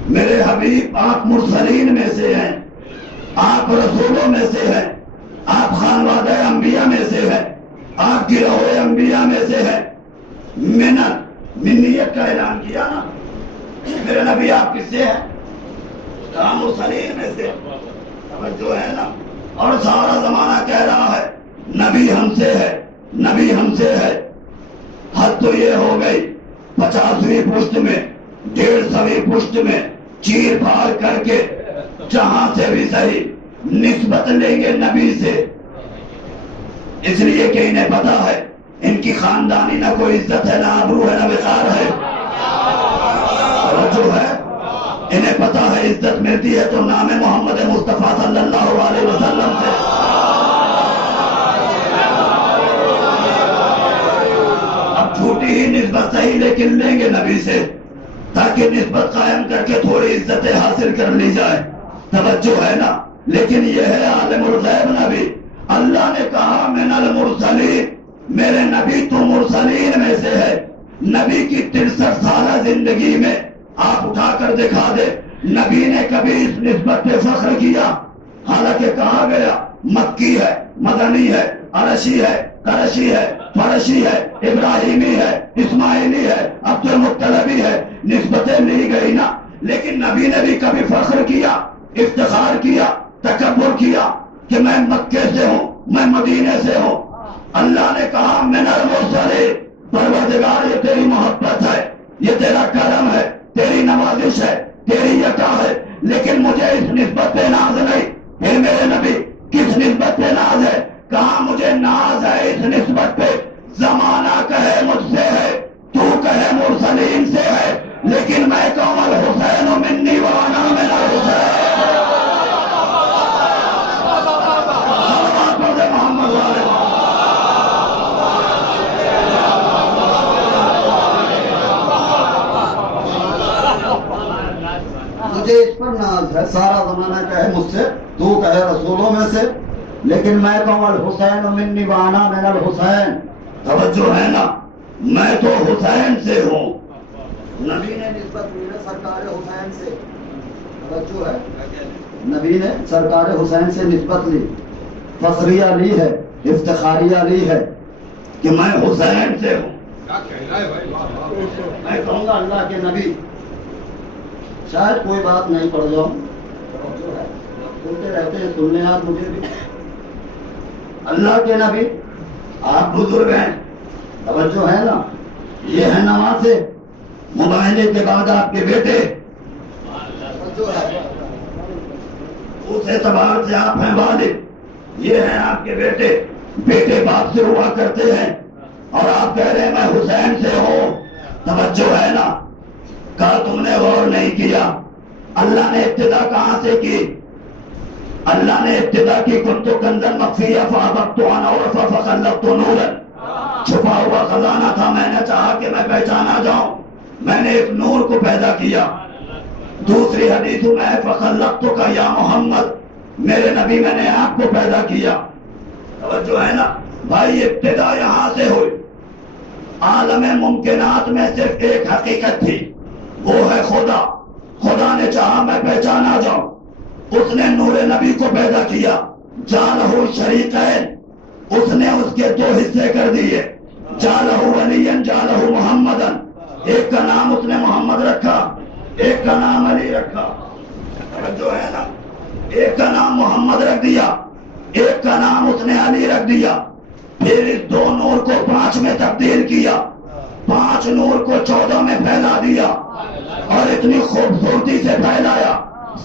میرے حبیب آپ مرسلین میں سے ہیں، آپ رسولوں میں سے ہیں، آپ خانوادہ انبیاء میں سے ہیں، آپ گروہ انبیاء میں سے ہیں۔ منیت کا اعلان کیا نا، میرے نبی آپ کس سے ہیں؟ کہاں؟ مرسلین میں سے۔ توجہ ہے نا، اور سارا زمانہ کہہ رہا ہے نبی ہم سے ہے، نبی ہم سے ہے۔ حد تو یہ ہو گئی 50ویں پشت میں 150ویں پشت میں چیر پھاڑ کر کے جہاں سے بھی صحیح نسبت لیں گے نبی سے، اس لیے کہ انہیں پتا ہے ان کی خاندانی نہ کوئی عزت ہے، نہ آبرو ہے، نہ وقار ہے۔ جو ہے انہیں پتا ہے عزت ملتی ہے تو نام محمد مصطفیٰ صلی اللہ علیہ وسلم سے۔ اب جھوٹی ہی نسبت صحیح لیکن لیں گے نبی سے، تاکہ نسبت قائم کر کے تھوڑی عزتیں حاصل کر لی جائے۔ توجہ ہے نا، لیکن یہ ہے عالم الغیب نبی۔ اللہ نے کہا من المرسلین، میرے نبی تو مرسلین میں سے ہے۔ نبی کی 63 سالہ زندگی میں آپ اٹھا کر دکھا دے نبی نے کبھی اس نسبت پہ فخر کیا؟ حالانکہ کہا گیا مکی ہے، مدنی ہے، عرشی ہے، قرشی ہے، فرشی ہے، ابراہیمی ہے، اسماعیلی ہے، عبد المطلبی ہے، نسبتیں لی گئی نا، لیکن نبی نے بھی کبھی فخر کیا، افتخار کیا، تکبر کیا کہ میں مکے سے ہوں، میں مدینے سے ہوں؟ اللہ نے کہا من المرسلین، پروردگار یہ تیری محبت ہے، یہ تیرا کرم ہے، تیری نوازش ہے، تیری عطا ہے، لیکن مجھے اس نسبت پہ ناز نہیں۔ پھر میرے نبی کس نسبت پہ ناز ہے؟ کہا مجھے ناز ہے اس نسبت پہ، زمانہ کہے مجھ سے ہے، تو کہے مرسلین سے ہے، لیکن میں کہوں الحسین منی وانا من الحسین۔ محمد والے مجھے اس پر ناز ہے، سارا زمانہ کہے مجھ سے، تو کہے رسولوں میں سے، لیکن میں کہوں الحسین منی وانا من الحسین۔ توجہ ہے نا، میں تو حسین سے ہوں۔ نبی نے نسبت لی ہے سرکار حسین سے، توجہ ہے، نبی نے سرکار حسین سے نسبت لی، فخریہ لی ہے، افتخاریہ لی ہے کہ میں حسین سے ہوں۔ میں کہوں گا اللہ کے نبی، شاید کوئی بات نہیں پڑھ جاؤں، سنتے رہتے ہیں، سننے آپ مجھے بھی۔ اللہ کے نبی، آپ بزرگ ہیں، توجہ ہے نا، یہ ہے نماز، مباہنے کے بعد آپ کے بیٹے، اس اعتبار سے آپ ہیں والد، یہ ہیں آپ کے بیٹے، بیٹے باپ سے ہوا کرتے ہیں، اور آپ کہہ رہے ہیں میں حسین سے ہوں۔ توجہ ہے نا، کہا تم نے غور نہیں کیا اللہ نے ابتدا کہاں سے کی؟ اللہ نے ابتدا کی کنت کنزا مخفیا فاحببت ان اعرف فخلقت نورا۔ چھپا ہوا خزانہ تھا، میں نے چاہا کہ میں پہچانا جاؤں، میں نے ایک نور کو پیدا کیا۔ دوسری حدیث میں فخلقتک یا محمد، میرے نبی میں نے آپ کو پیدا کیا۔ توجہ ہے نا بھائی، ابتدا یہاں سے ہوئی۔ عالم ممکنات میں صرف ایک حقیقت تھی، وہ ہے خدا۔ خدا نے چاہا میں پہچانا جاؤں، اس نے نور نبی کو پیدا کیا۔ جعلہ شریکین، اس نے اس کے دو حصے کر دیے، جعلہ علی جعلہ محمدن، ایک کا نام اس نے محمد رکھا، ایک کا نام علی رکھا۔ جو ہے نا، ایک کا نام محمد رکھ دیا، ایک کا نام اس نے علی رکھ دیا۔ پھر اس دو نور کو 5 میں تبدیل کیا، 5 نور کو 14 میں پھیلا دیا، اور اتنی خوبصورتی سے پھیلایا،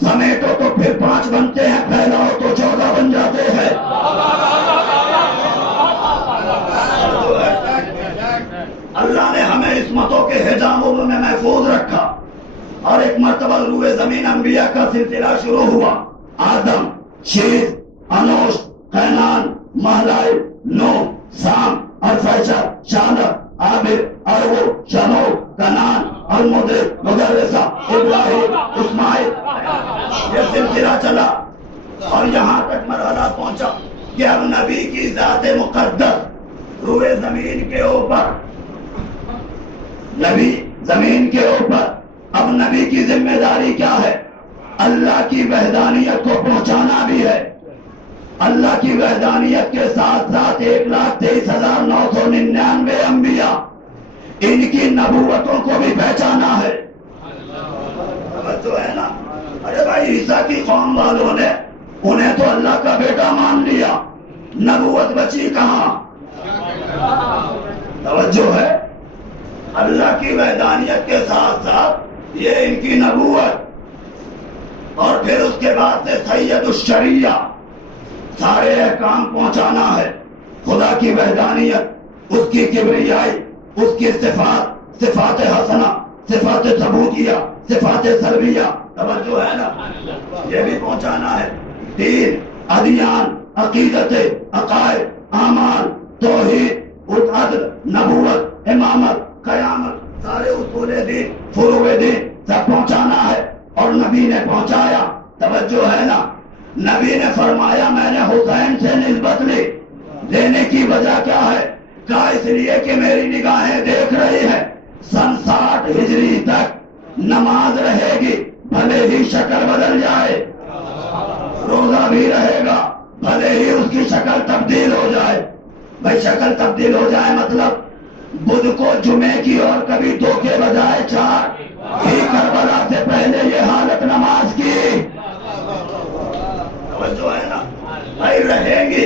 سمیٹو تو پھر 5 بنتے ہیں، پھیلاؤ تو 14 بن جاتے ہیں۔ اللہ نے ہمیں عصمتوں کے حجابوں میں محفوظ رکھا، اور ایک مرتبہ روئے زمین انبیاء کا سلسلہ شروع ہوا۔ آدم، شیز، انوش، قینان، مہلائل، نوح، سام، ارفیشر، شاندر، عابر، ارغو، شنو، کنان، المدر، مدرسہ، ابراہیم، اسماعیل، یہ سلسلہ چلا، اور یہاں تک مرحلہ پہنچا کہ اب نبی کی ذات مقدس روئے زمین کے اوپر، نبی زمین کے اوپر، اب نبی کی ذمہ داری کیا ہے؟ اللہ کی وحدانیت کو پہنچانا بھی ہے۔ اللہ کی وحدانیت کے ساتھ ساتھ 1,23,999 انبیاء، ان کی نبوتوں کو بھی پہچانا ہے۔ تو ہے نا، ارے بھائی عیسیٰ کی قوم والوں نے انہیں تو اللہ کا بیٹا مان لیا، نبوت بچی کہاں؟ توجہ ہے، اللہ کی وحدانیت کے ساتھ ساتھ یہ ان کی نبوت، اور پھر اس کے بعد سے سید الشریعہ، سارے احکام پہنچانا ہے۔ خدا کی وحدانیت، اس کی کبریائی، اس کی صفات، صفات حسنہ، صفات ثبوتیہ، صفات سلبیہ، توجہ ہے نا، یہ بھی پہنچانا ہے۔ دین، ادیان، عقیدت، عقائد، اعمال، توحید، عدل، نبوت، امامت، قیامت، سارے اصول دین، فروع دین سب پہنچانا ہے، اور نبی نے پہنچایا۔ توجہ ہے نا، نبی نے فرمایا میں نے حسین سے نسبت لی، لینے کی وجہ کیا ہے؟ کہا اس لیے کہ میری نگاہیں دیکھ رہی ہے 60 ہجری تک نماز رہے گی، بھلے ہی شکل بدل جائے، روزہ بھی رہے گا، بھلے ہی اس کی شکل تبدیل ہو جائے۔ بھائی شکل تبدیل ہو جائے مطلب بدھ کو جمعے کی اور کبھی 2 کے بجائے 4 ہی، کربلا سے پہلے یہ حالت نماز کی، جو ہے نا بھائی رہیں گی،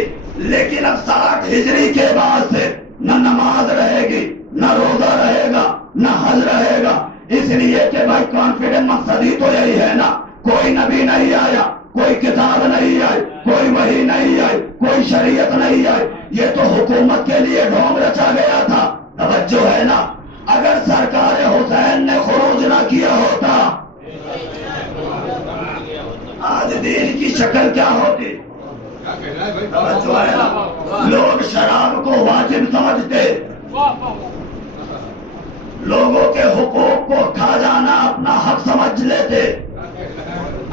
لیکن اب 60 ہجری کے بعد سے نہ نماز رہے گی، نہ روزہ رہے گا، نہ حج رہے گا۔ اس لیے کہ بھائی کانفیڈنٹ مقصد ہی تو یہی ہے نا، کوئی نبی نہیں آیا، کوئی کتاب نہیں آئی، کوئی وحی نہیں آئی، کوئی شریعت نہیں آئی، یہ تو حکومت کے لیے ڈھونگ رچا گیا تھا۔ توجہ ہے نا، اگر سرکار حسین نے خروج نہ کیا ہوتا، آج دین کی شکل کیا ہوتی؟ توجہ ہے نا، لوگ شراب کو واجب سمجھتے، لوگوں کے حقوق کو کھا جانا اپنا حق سمجھ لیتے۔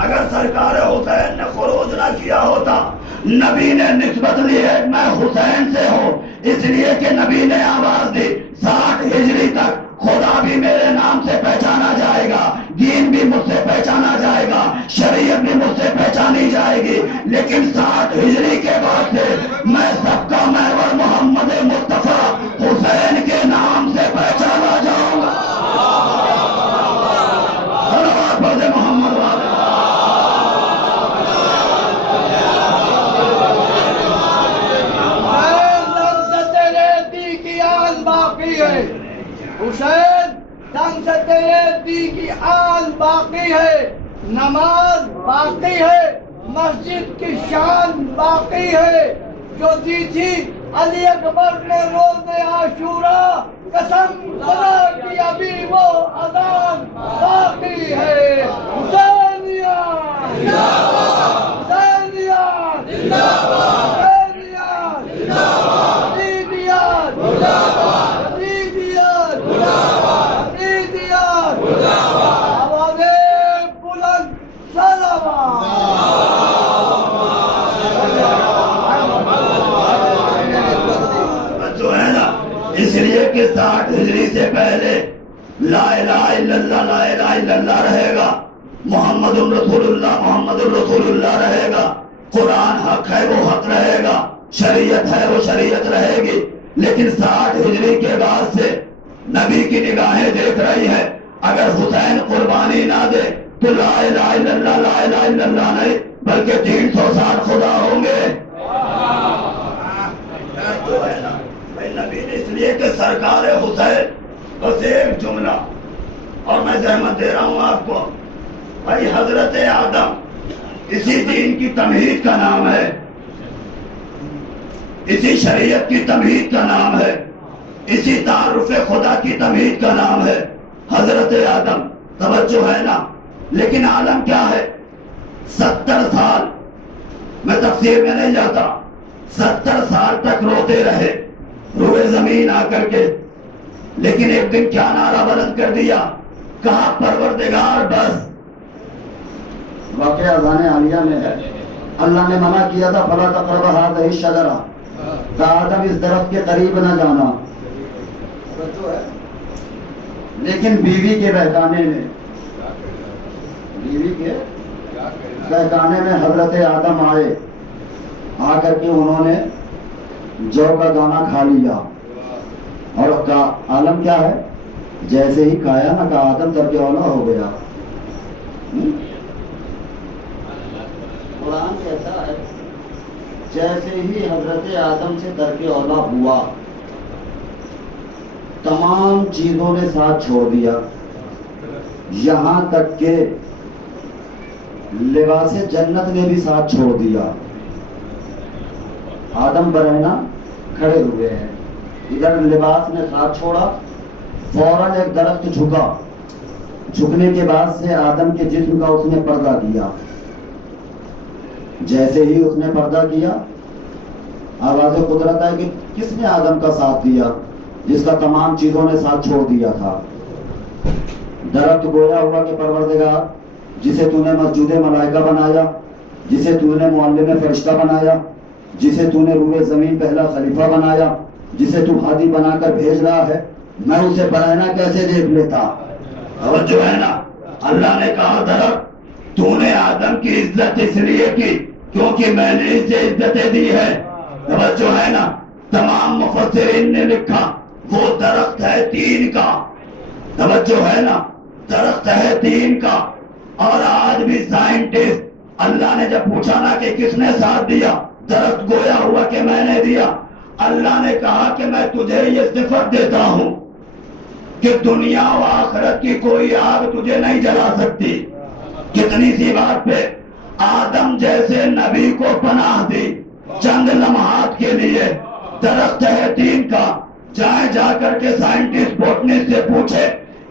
اگر سرکار حسین نے خروج نہ کیا ہوتا، نبی نے نسبت لی ہے میں حسین سے ہوں، اس لیے کہ نبی نے آواز دی 60 ہجری تک خدا بھی میرے نام سے پہچانا جائے گا، دین بھی مجھ سے پہچانا جائے گا، شریعت بھی مجھ سے پہچانی جائے گی، لیکن 60 ہجری کے بعد سے میں سب کا محور محمد مصطفیٰ حسین کے نام سے پہچانا جاؤں گا۔ محمد والے حسین دم سے تیرے دی کی آن باقی ہے، نماز باقی ہے، مسجد کی شان باقی ہے، جو دی تھی علی اکبر نے روز عاشورا، قسم خدا کی ابھی وہ اذان باقی ہے۔ حسینیہ حسینیہ حسینیہ حسینیہ سے پہلے لا الہ الا اللہ لا الہ الا اللہ رہے گا، محمد رسول اللہ محمد رسول اللہ رہے گا، قرآن حق ہے وہ حق رہے گا، شریعت ہے وہ شریعت رہے گی. لیکن 60 ہجری کے بعد سے نبی کی نگاہیں دیکھ رہی ہے، اگر حسین قربانی نہ دے تو لا الہ الا اللہ لا الہ الا اللہ نہیں بلکہ 360 خدا ہوں گے. تو ہے نا بھائی، نبی نے اس لیے کہ سرکار حسین، بس ایک جملہ اور میں زحمت دے رہا ہوں آپ کو. بھائی حضرت آدم اسی دین کی تمہید کا نام ہے، اسی شریعت کی تمہید کا نام ہے، اسی تعارف خدا کی تمہید کا نام ہے حضرت آدم. توجہ ہے نا. لیکن عالم کیا ہے؟ 70 سال، میں تفسیر میں نہیں جاتا، 70 سال تک روتے رہے روئے زمین آ کر کے. لیکن ایک دن کیا نعرہ بلند کر دیا؟ کہا پروردگار بس. واقعہ اذان عالیہ میں ہے، اللہ نے منع کیا تھا فلا تقرب هذه الشجرہ، کہا آدم اس درخت کے قریب نہ جانا. لیکن بیوی کے بہکانے میں حضرت آدم آئے، آ کر کے انہوں نے جو کا دانہ کھا لیا اور کا عالم کیا ہے؟ جیسے ہی کھایا نا کہ آدم ترک اولا ہو گیا. قرآن کہتا ہے جیسے ہی حضرت آدم سے ترک اولا ہوا، تمام چیزوں نے ساتھ چھوڑ دیا، یہاں تک کہ لباس جنت نے بھی ساتھ چھوڑ دیا. آدم برہنہ کھڑے ہوئے ہیں، ادھر لباس نے ساتھ چھوڑا، فوراً ایک درخت جھکا، جھکنے کے بعد سے آدم کے جسم کا اس نے پردہ کیا. جیسے ہی اس نے پردہ کیا، آواز قدرت ہے کہ کس نے آدم کا ساتھ دیا جس کا تمام چیزوں نے ساتھ چھوڑ دیا تھا؟ درخت گویا ہوا کہ پروردگار جسے تو نے مسجود ملائکہ بنایا، جسے تو نے معلم فرشتہ بنایا، جسے تو نے روئے زمین پہلا خلیفہ بنایا، جسے تو ہادی بنا کر بھیج رہا ہے، میں اسے بنانا کیسے دیکھ لیتا؟ توجہ ہے نا. اللہ نے کہا درخت تو نے آدم کی عزت اس لیے کی کیونکہ میں نے اسے عزتیں دی ہے. توجہ ہے نا. تمام مفسرین نے لکھا وہ درخت ہے دین کا. توجہ ہے نا. درخت ہے دین کا. اور آج بھی سائنٹسٹ، اللہ نے جب پوچھا نا کہ کس نے ساتھ دیا، درخت گویا ہوا کہ میں نے دیا. اللہ نے کہا کہ میں تجھے یہ صفت دیتا ہوں کہ دنیا و آخرت کی کوئی آگ تجھے نہیں جلا سکتی. کتنی سی بات پہ آدم جیسے نبی کو پناہ دی چند لمحات کے لیے. درخت ہے دین کا. جائیں جا کر کے سائنٹسٹ بوٹنسٹ سے پوچھے،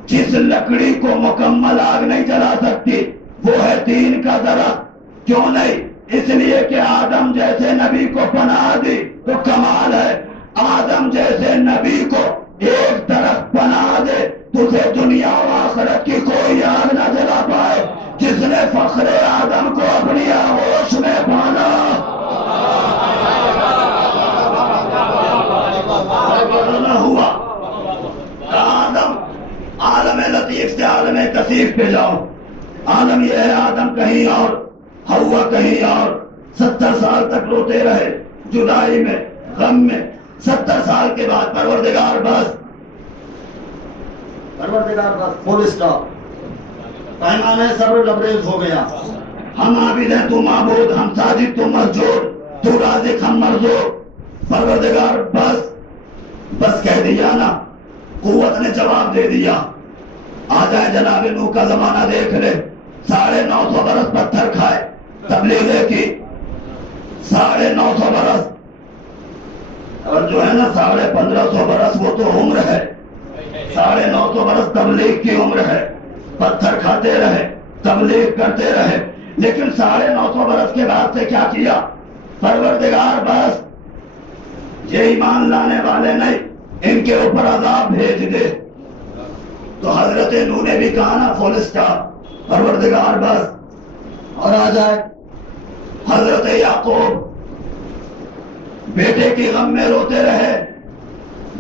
جس لکڑی کو مکمل آگ نہیں جلا سکتی وہ ہے دین کا درخت. کیوں نہیں؟ اس لیے کہ آدم جیسے نبی کو پناہ دی. تو کمال ہے، آدم جیسے نبی کو ایک درخت پناہ دے تجھے دنیا و آخرت کی کوئی آگ نہ جلا پائے. جس نے فخر آدم کو اپنی آغوش میں پالا. ہوا آدم عالم لطیف سے عالم کثیف پہ جاؤ. عالم یہ ہے آدم کہیں اور، ہوا کہیں اور. 70 سال تک روتے رہے جدائی میں، غم میں. 70 سال کے بعد پروردگار بس فل اسٹاپ، پیمانے صبر لبریز ہو گیا. ہم عابد ہیں تو معبود، ہم ساجد تو مسجود، تو رازق ہم مرزوق. پروردگار بس بس کہہ دیا نا. قوت نے جواب دے دیا. آ جائے جناب نوح کا زمانہ دیکھ لے. 950 برس پتھر کھائے، تبلیغ کی 950 برس. اور جو ہے نا 1550 برس وہ تو عمر ہے، 950 برس تبلیغ کی عمر ہے. پتھر کھاتے رہے، تبلیغ کرتے رہے. لیکن 950 برس کے بعد سے کیا کیا؟ پروردگار بس یہ ایمان لانے والے نہیں، ان کے اوپر عذاب بھیج دے. تو حضرت نوح نے بھی کہا نا فل اسٹاپ، پروردگار بس. اور آ جائے حضرت یعقوب بیٹے کی غم میں روتے رہے.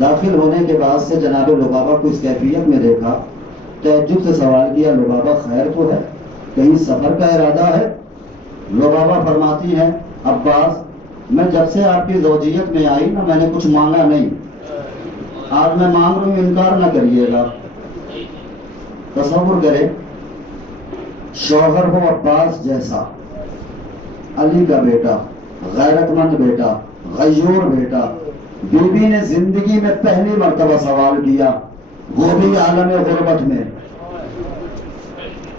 داخل ہونے کے بعد سے جناب لبابہ کو اس کیفیت میں دیکھا، تعجب سے سوال کیا، لبابہ خیر تو ہے؟ کہیں سفر کا ارادہ ہے؟ لبابہ فرماتی ہیں عباس میں جب سے آپ کی زوجیت میں آئی نا میں نے کچھ مانگا نہیں، آج میں مانگ رہی ہوں، انکار نہ کریے گا۔ تصور کرے شوہر ہو عباس جیسا، علی کا بیٹا، غیرت مند بیٹا، غیور بیٹا، بیوی نے زندگی میں پہلی مرتبہ سوال کیا، وہ بھی عالم غربت میں۔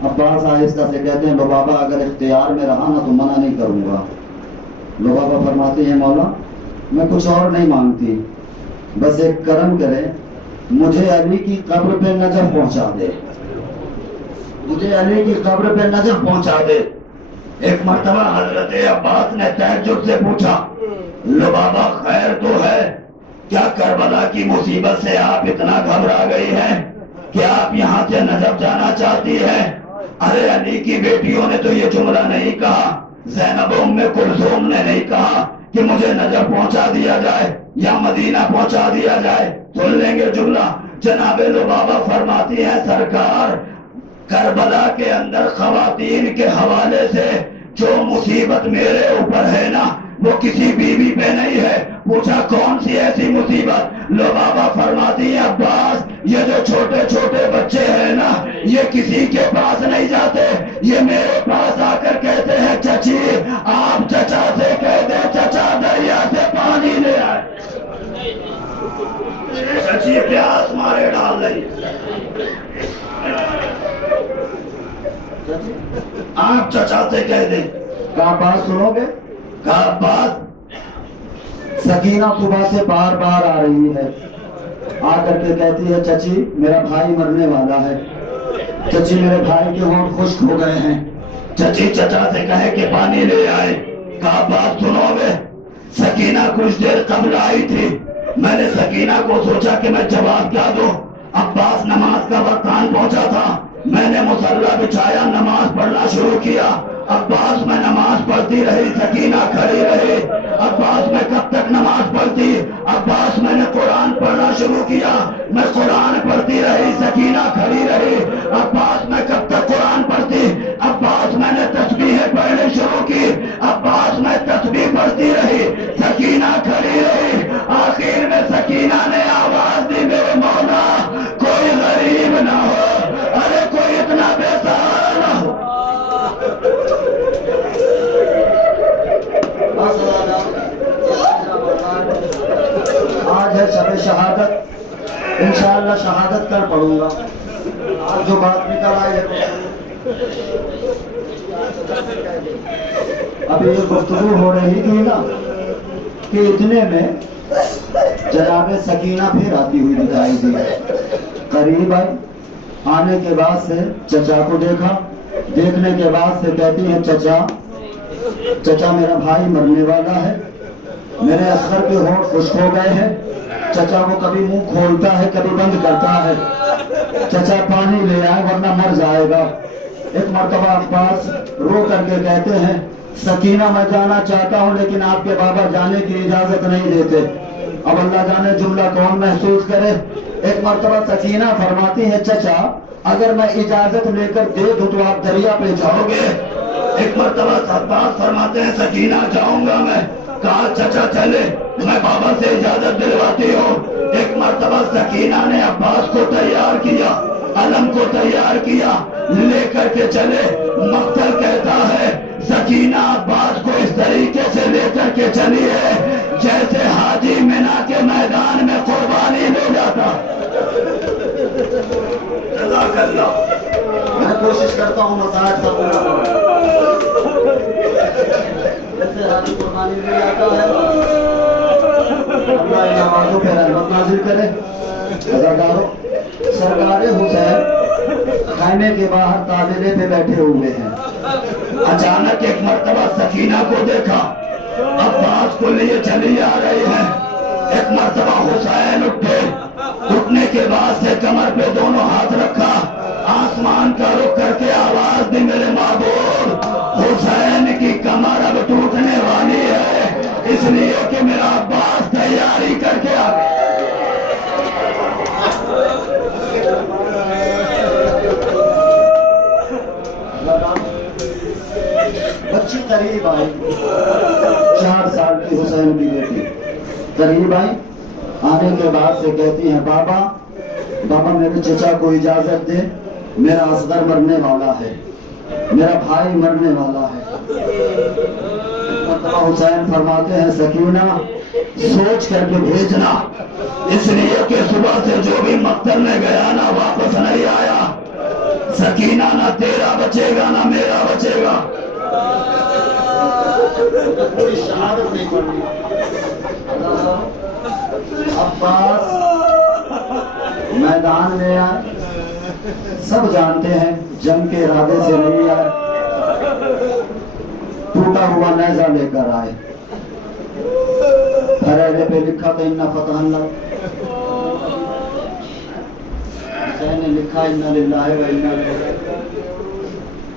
عباس آہستہ سے کہتے ہیں لبابہ اگر اختیار میں رہا نا تو منع نہیں کروں گا۔ لبابہ فرماتے ہیں مولا میں کچھ اور نہیں مانگتی، بس ایک کرم کرے مجھے علی کی قبر پہ نجف پہنچا دے، مجھے علی کی قبر پہ نجف پہنچا دے۔ ایک مرتبہ حضرت عباس نے تعجب سے پوچھا لبابہ خیر تو ہے؟ کیا کربلا کی مصیبت سے آپ اتنا گھبرا گئی ہیں؟ کیا آپ یہاں سے نجف جانا چاہتی ہیں؟ ارے علی کی بیٹیوں نے تو یہ جملہ نہیں کہا، زینب ام کلثوم نے نہیں کہا کہ مجھے نجف پہنچا دیا جائے یا مدینہ پہنچا دیا جائے۔ سن لیں گے جملہ، جناب لبابہ فرماتی ہیں سرکار کربلا کے اندر خواتین کے حوالے سے جو مصیبت میرے اوپر ہے نا وہ کسی بیوی پہ نہیں ہے۔ پوچھا کون سی ایسی مصیبت؟ لبابہ فرماتی ہیں عباس یہ جو چھوٹے چھوٹے بچے ہیں نا یہ کسی کے پاس نہیں جاتے، یہ میرے پاس آ کر کہتے ہیں چچی آپ چچا سے کہہ دیں چچا دریا سے پانی لے آئے۔ چچی پیاس مارے ڈال رہی، آپ چچا سے کہہ دیں۔ کہا بات سنو گے؟ کہا بات سکینہ صبح سے بار بار آ رہی ہے، آ کر کے کہتی ہے چچی میرا بھائی مرنے والا ہے، چچی میرے بھائی کے ہونٹ خشک ہو گئے ہیں۔ چچی چچا سے کہے کہ پانی لے آئے۔ کہا بات سنو گے؟ سکینہ کچھ دیر قبل آئی تھی، میں نے سکینہ کو سوچا کہ میں جواب کیا دوں۔ عباس نماز کا وقت آن پہنچا تھا، میں نے مصلی بچھایا نماز پڑھنا شروع کیا۔ عباس میں نماز پڑھتی رہی، سکینہ کھڑی رہی۔ عباس میں کب تک نماز پڑھتی؟ عباس میں نے قرآن پڑھنا شروع کیا، میں قرآن پڑھتی رہی، سکینہ کھڑی رہی۔ عباس میں کب تک قرآن پڑھتی؟ عباس میں نے تسبیحیں پڑھنی شروع کی، عباس میں تسبیح پڑھتی رہی، سکینہ کھڑی رہی۔ آخر میں سکینہ نے آواز دی میرے مولا کوئی غریب نہ ہو، ارے کوئی اتنا بے سہارا نہ ہو۔ آج ہے شب شہادت، انشاءاللہ شہادت کر پڑوں گا۔ آج جو بات نکل آئی ہے ابھی یہ گفتگو ہو رہی تھی نا کہ اتنے میں جناب سکینہ پھر آتی ہوئی دکھائی دی، قریب آئی، آنے کے بعد سے چچا کو دیکھا، دیکھنے کے بعد سے کہتی ہے چچا میرا بھائی مرنے والا ہے، میرے اصغر کے ہونٹ خشک ہو گئے ہیں۔ چچا وہ کبھی منہ کھولتا ہے کبھی بند کرتا ہے، چچا پانی لے آئے ورنہ مر جائے گا۔ ایک مرتبہ عباس رو کر کے کہتے ہیں سکینہ میں جانا چاہتا ہوں لیکن آپ کے بابا جانے کی اجازت نہیں دیتے۔ اب اللہ جانے جملہ کون محسوس کرے۔ ایک مرتبہ سکینہ فرماتی ہے چچا اگر میں اجازت لے کر دے دوں تو آپ دریا پہ جاؤ گے؟ ایک مرتبہ عباس فرماتے ہیں سکینہ جاؤں گا میں۔ کہا چچا چلے میں بابا سے اجازت دلواتی ہوں۔ ایک مرتبہ سکینہ نے عباس کو تیار کیا، علم کو تیار کیا، لے کر کے چلے۔ مقتل کہتا ہے سکینہ عباس کو اس طریقے سے لے کر کے چلی ہے جیسے حاجی مینا کے میدان میں قربانی لے جاتا۔ جزاک اللہ۔ میں کوشش کرتا ہوں مساج کا پورا کروں، جیسے حاجی قربانی لے جاتا ہے۔ اللہ ان نمازوں پہ رحمت نازل کرے۔ عزادارو سرکار حسین خیمے کے باہر تابیلے پہ بیٹھے ہوئے ہیں۔ اچانک ایک مرتبہ سکینہ کو دیکھا، عباس کو لیے چلی آ رہی ہے۔ ایک مرتبہ حسین اٹھے، اٹھنے کے بعد سے کمر پہ دونوں ہاتھ رکھا، آسمان کا رخ کر کے آواز دی میرے معبود حسین کی کمر اب ٹوٹنے والی ہے، اس لیے کہ میرا عباس تیاری کر کے آ گیا۔ قریب آئی، 4 سال کی حسین کی بیٹی قریب آئی، آنے کے بعد سے کہتی ہیں بابا بابا میرے چچا کو اجازت دے، میرا اصغر مرنے والا ہے، میرا بھائی مرنے والا ہے۔ حسین فرماتے ہیں سکینہ سوچ کر کے بھیجنا، اس لیے کہ صبح سے جو بھی مقتل میں گیا نا واپس نہیں آیا۔ سکینہ نہ تیرا بچے گا نہ میرا بچے گا۔ شہادت نہیں پڑھنی۔ عباس میدان میں آئے، سب جانتے ہیں جنگ کے ارادے سے نہیں آئے، ٹوٹا ہوا نیزہ لے کر آئے، ہریرے پہ لکھا تھا اِنَّ فَتَحْنَا، حسین نے لکھا اِنَّ لِلَّهِ وَإِنَّا إِلَيْهِ۔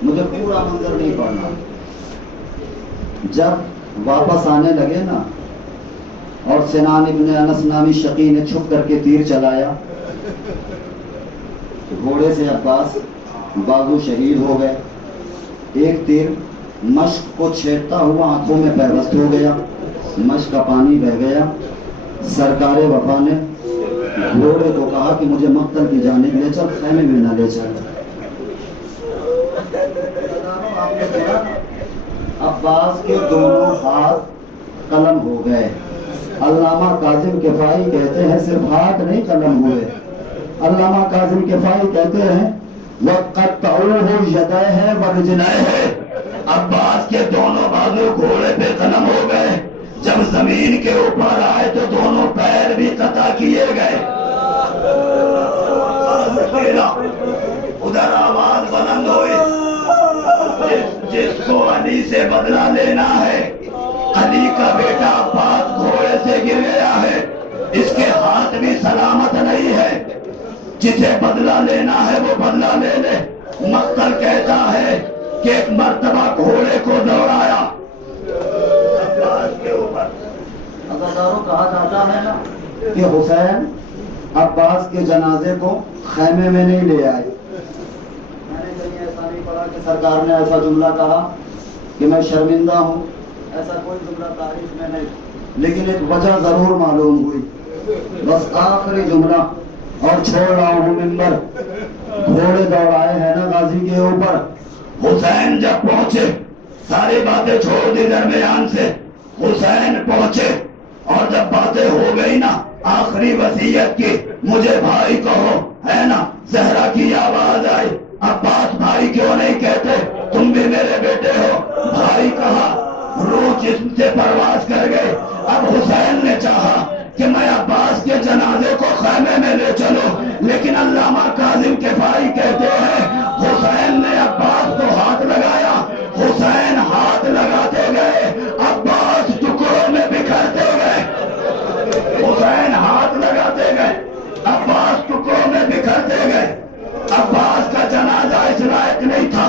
مجھے پورا منظر نہیں پڑھنا۔ جب واپس آنے لگے نا اور سنان ابن انس نامی شقی نے چھپ کر کے تیر چلایا، گھوڑے سے عباس بازو شہید ہو گئے، ایک تیر مشق کو چھیڑتا ہوا آنکھوں میں پیوست ہو گیا، مشق کا پانی بہ گیا۔ سرکار وفا نے گھوڑے کو کہا کہ مجھے مقتل کی جانب لے چل، خیمے میں نہ لے چل۔ عباس کے دونوں ہاتھ قلم ہو گئے۔ علامہ کاظم کفائی کہتے ہیں صرف ہاتھ نہیں قلم ہوئے، علامہ کاظم کفائی کہتے ہیں وَقَطَّعُوهُ يَدَيْهِ وَرِجْلَيْهِ، عباس کے دونوں بازو گھوڑے پہ قلم ہو گئے، جب زمین کے اوپر آئے تو دونوں پیر بھی قطع کیے گئے۔ ادھر آواز بلند ہوئی، جس کو علی سے بدلہ لینا ہے، علی کا بیٹا عباس گھوڑے سے گر گیا ہے، اس کے ہاتھ بھی سلامت نہیں ہے، جسے بدلہ لینا ہے وہ بدلہ لے لے۔ مقتل کہتا ہے کہ ایک مرتبہ گھوڑے کو دوڑایا عباس کے اوپر۔ عزاداروں کہا جاتا ہے نا کہ حسین عباس کے جنازے کو خیمے میں نہیں لے آئے۔ میں نے کہیں ایسا نہیں پڑھا کہ سرکار نے ایسا جملہ کہا کہ میں شرمندہ ہوں، ایسا کوئی جملہ تاریخ میں نہیں، لیکن ایک وجہ ضرور معلوم ہوئی، بس آخری جملہ اور چھوڑ رہا ہوں ممبر، گھوڑے دوڑائے ہیں نا غازی کے اوپر۔ حسین جب پہنچے ساری باتیں چھوڑ دی درمیان سے، حسین پہنچے اور جب باتیں ہو گئی نا آخری وصیت کی، مجھے بھائی کہو، ہے نا، زہرا کی آواز آئی، عباس بھائی کیوں نہیں کہتے، تم بھی میرے بیٹے ہو، بھائی کہا، روح جسم سے پرواز کر گئے۔ اب حسین نے چاہا کہ میں عباس کے جنازے کو خیمے میں لے چلو، لیکن علامہ کاظم کفائی کہتے ہیں حسین نے عباس کو ہاتھ لگایا، حسین ہاتھ لگاتے گئے، عباس ٹکڑوں میں بکھرتے گئے، حسین ہاتھ لگاتے گئے، عباس ٹکڑوں میں بکھرتے گئے۔ عباس کا جنازہ اس لائق نہیں تھا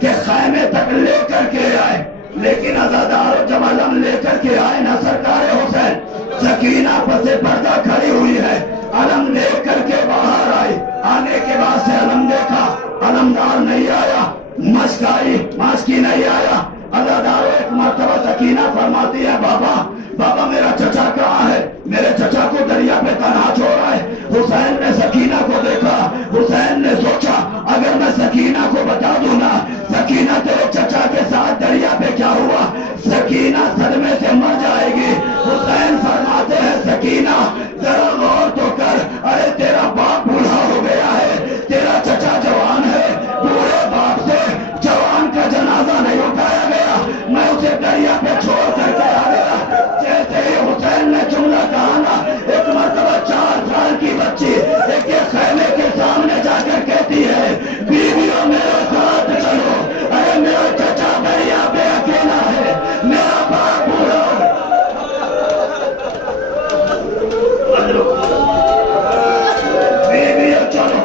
کہ خیمے تک لے کر کے آئے، لیکن عزادار جب علم لے کر کے آئے نا سرکار حسین، سکینہ پس پردہ کھڑی ہوئی ہے، علم لے کر کے باہر آئی، آنے کے بعد سے علم دیکھا، علمدار نہیں آیا، مشک آئی، ماسکی نہیں آیا۔ عزادار ایک مرتبہ سکینہ فرماتی ہے بابا بابا میرا چچا کہاں ہے، میرے چچا کو دریا پہ تنہا چھوڑا ہے۔ حسین نے سکینہ کو دیکھا، حسین نے سوچا اگر میں سکینہ کو بتا دوں نا سکینہ تیرے چچا کے ساتھ دریا پہ کیا ہوا، سکینہ صدمے سے مر جائے گی۔ حسین فرماتے ہیں سکینہ ذرا غور تو کر، ارے تیرا باپ بوڑھا ہو گیا ہے، تیرا چچا جوان ہے، بوڑھے باپ سے جوان کا جنازہ نہیں اٹھایا گیا، میں اسے دریا پہ چھوڑ کر کے آ گیا۔ جیسے ہی حسین نے جملہ کہا نا، ایک مرتبہ 4 سال کی بچی ایک خیمے کے سامنے جا کر کہتی ہے بیویوں میرے ساتھ چلو، ارے میرا چچا دریا پہ اکیلا ہے، میرا باپ بوڑھا بیویوں چلو،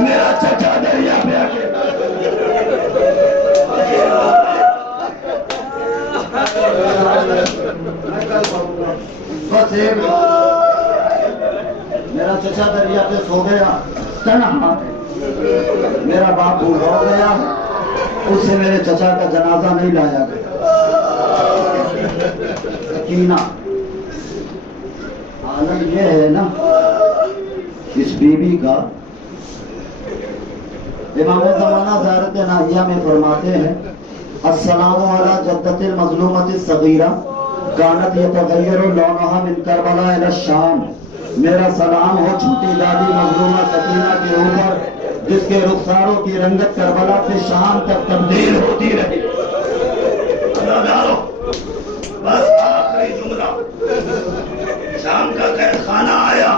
میرا چچا دریا پہ اکیلا بس ایک میرا چچا دریا پہ سو گیا، تنہا، میرا باپ بوڑھا ہو گیا، اس سے میرے چچا کا جنازہ نہیں لایا گیا۔ سکینہ عالم یہ ہے نا اس بیوی کا. امام زمانہ زیارت ناہیہ میں فرماتے ہیں السلام علی جدت المظلومۃ الصغیرہ کانت یتغیر لونها من کربلا الی الشام. میرا سلام ہو چھوٹی دادی مظلومہ سکینہ کے اوپر جس کے رخساروں کی رنگت کربلا سے شام تک تبدیل ہوتی رہی. بس آخری جملہ. شام کا قید خانہ آیا,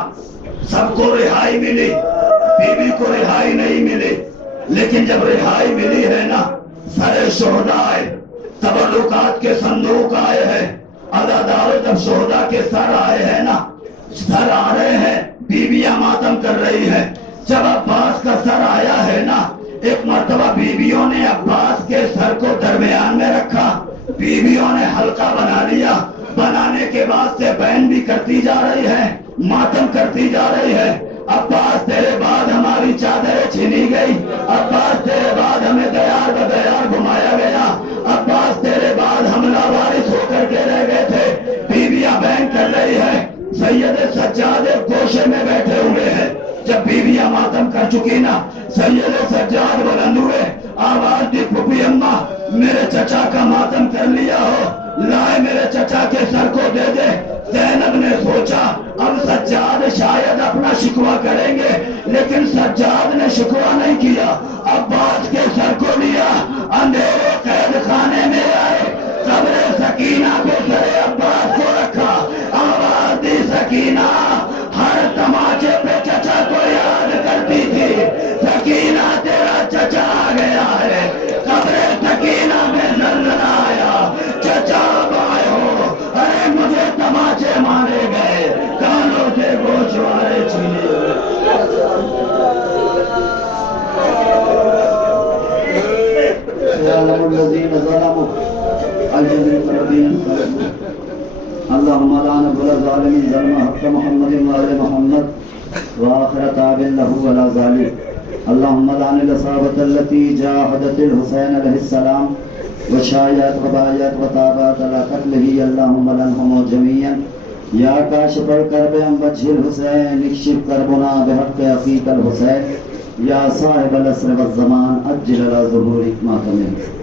سب کو رہائی ملی, بیوی کو رہائی نہیں ملی. لیکن جب رہائی ملی ہے نا, سارے شہداء آئے, تبرکات کے صندوق آئے ہیں, عزاداروں جب شہداء کے سر آئے ہیں نا, سر آ رہے ہیں, بیویاں ماتم کر رہی ہیں. جب عباس کا سر آیا ہے نا, ایک مرتبہ بیویوں نے عباس کے سر کو درمیان میں رکھا, بیویوں نے حلقہ بنا لیا. بنانے کے بعد سے بہن بھی کرتی جا رہی ہے, ماتم کرتی جا رہی ہے. عباس تیرے بعد ہماری چادریں چھینی گئی, عباس تیرے بعد ہمیں دیار بدیار گھمایا گیا, عباس تیرے بعد ہم لاوارث ہو کر کے رہ گئے تھے. بیویاں بہن کر رہی ہے. سید سجاد ایک گوشے میں بیٹھے ہوئے ہیں. جب بیویاں ماتم کر چکی نا, سید سجاد بلند ہوئے, آواز دی پھوپھی اماں میرے چچا کا ماتم کر لیا ہو, لائے میرے چچا کے سر کو دے دے. زینب نے سوچا اب سجاد شاید اپنا شکوہ کریں گے, لیکن سجاد نے شکوہ نہیں کیا. عباس کے سر کو لیا, اندھیرے قید خانے میں آئے, قبر سکینہ پہ سر عباس کو رکھا. آواز دی سکینہ ہر تماچے پہ چچا کو یاد کرتی تھی. سکینہ تیرا چچا آ گیا ہے. قبر سکینہ میں زلزلہ آیا, چچا بائے ہو, ارے مجھے تماچے مارے گئے, کانوں سے گوشوارے چھینے گئے. سيعلم الذين ظلموا الجزر فربين اللهم لعن كل ظالم ظلم حق محمد وآل محمد وآخر تاب له ولا ظالم. اللهم لعن الإصابة التي جاهدت الحسين عليه السلام وشايعت وبايعت وتابعت على قتله. اللهم لعنهم جميعا. يا كاشف الكرب عن وجه الحسين اكشف كربنا بحق أخيك الحسين. يا صاحب العصر والزمان اجل على ظهورك ما تمنيت.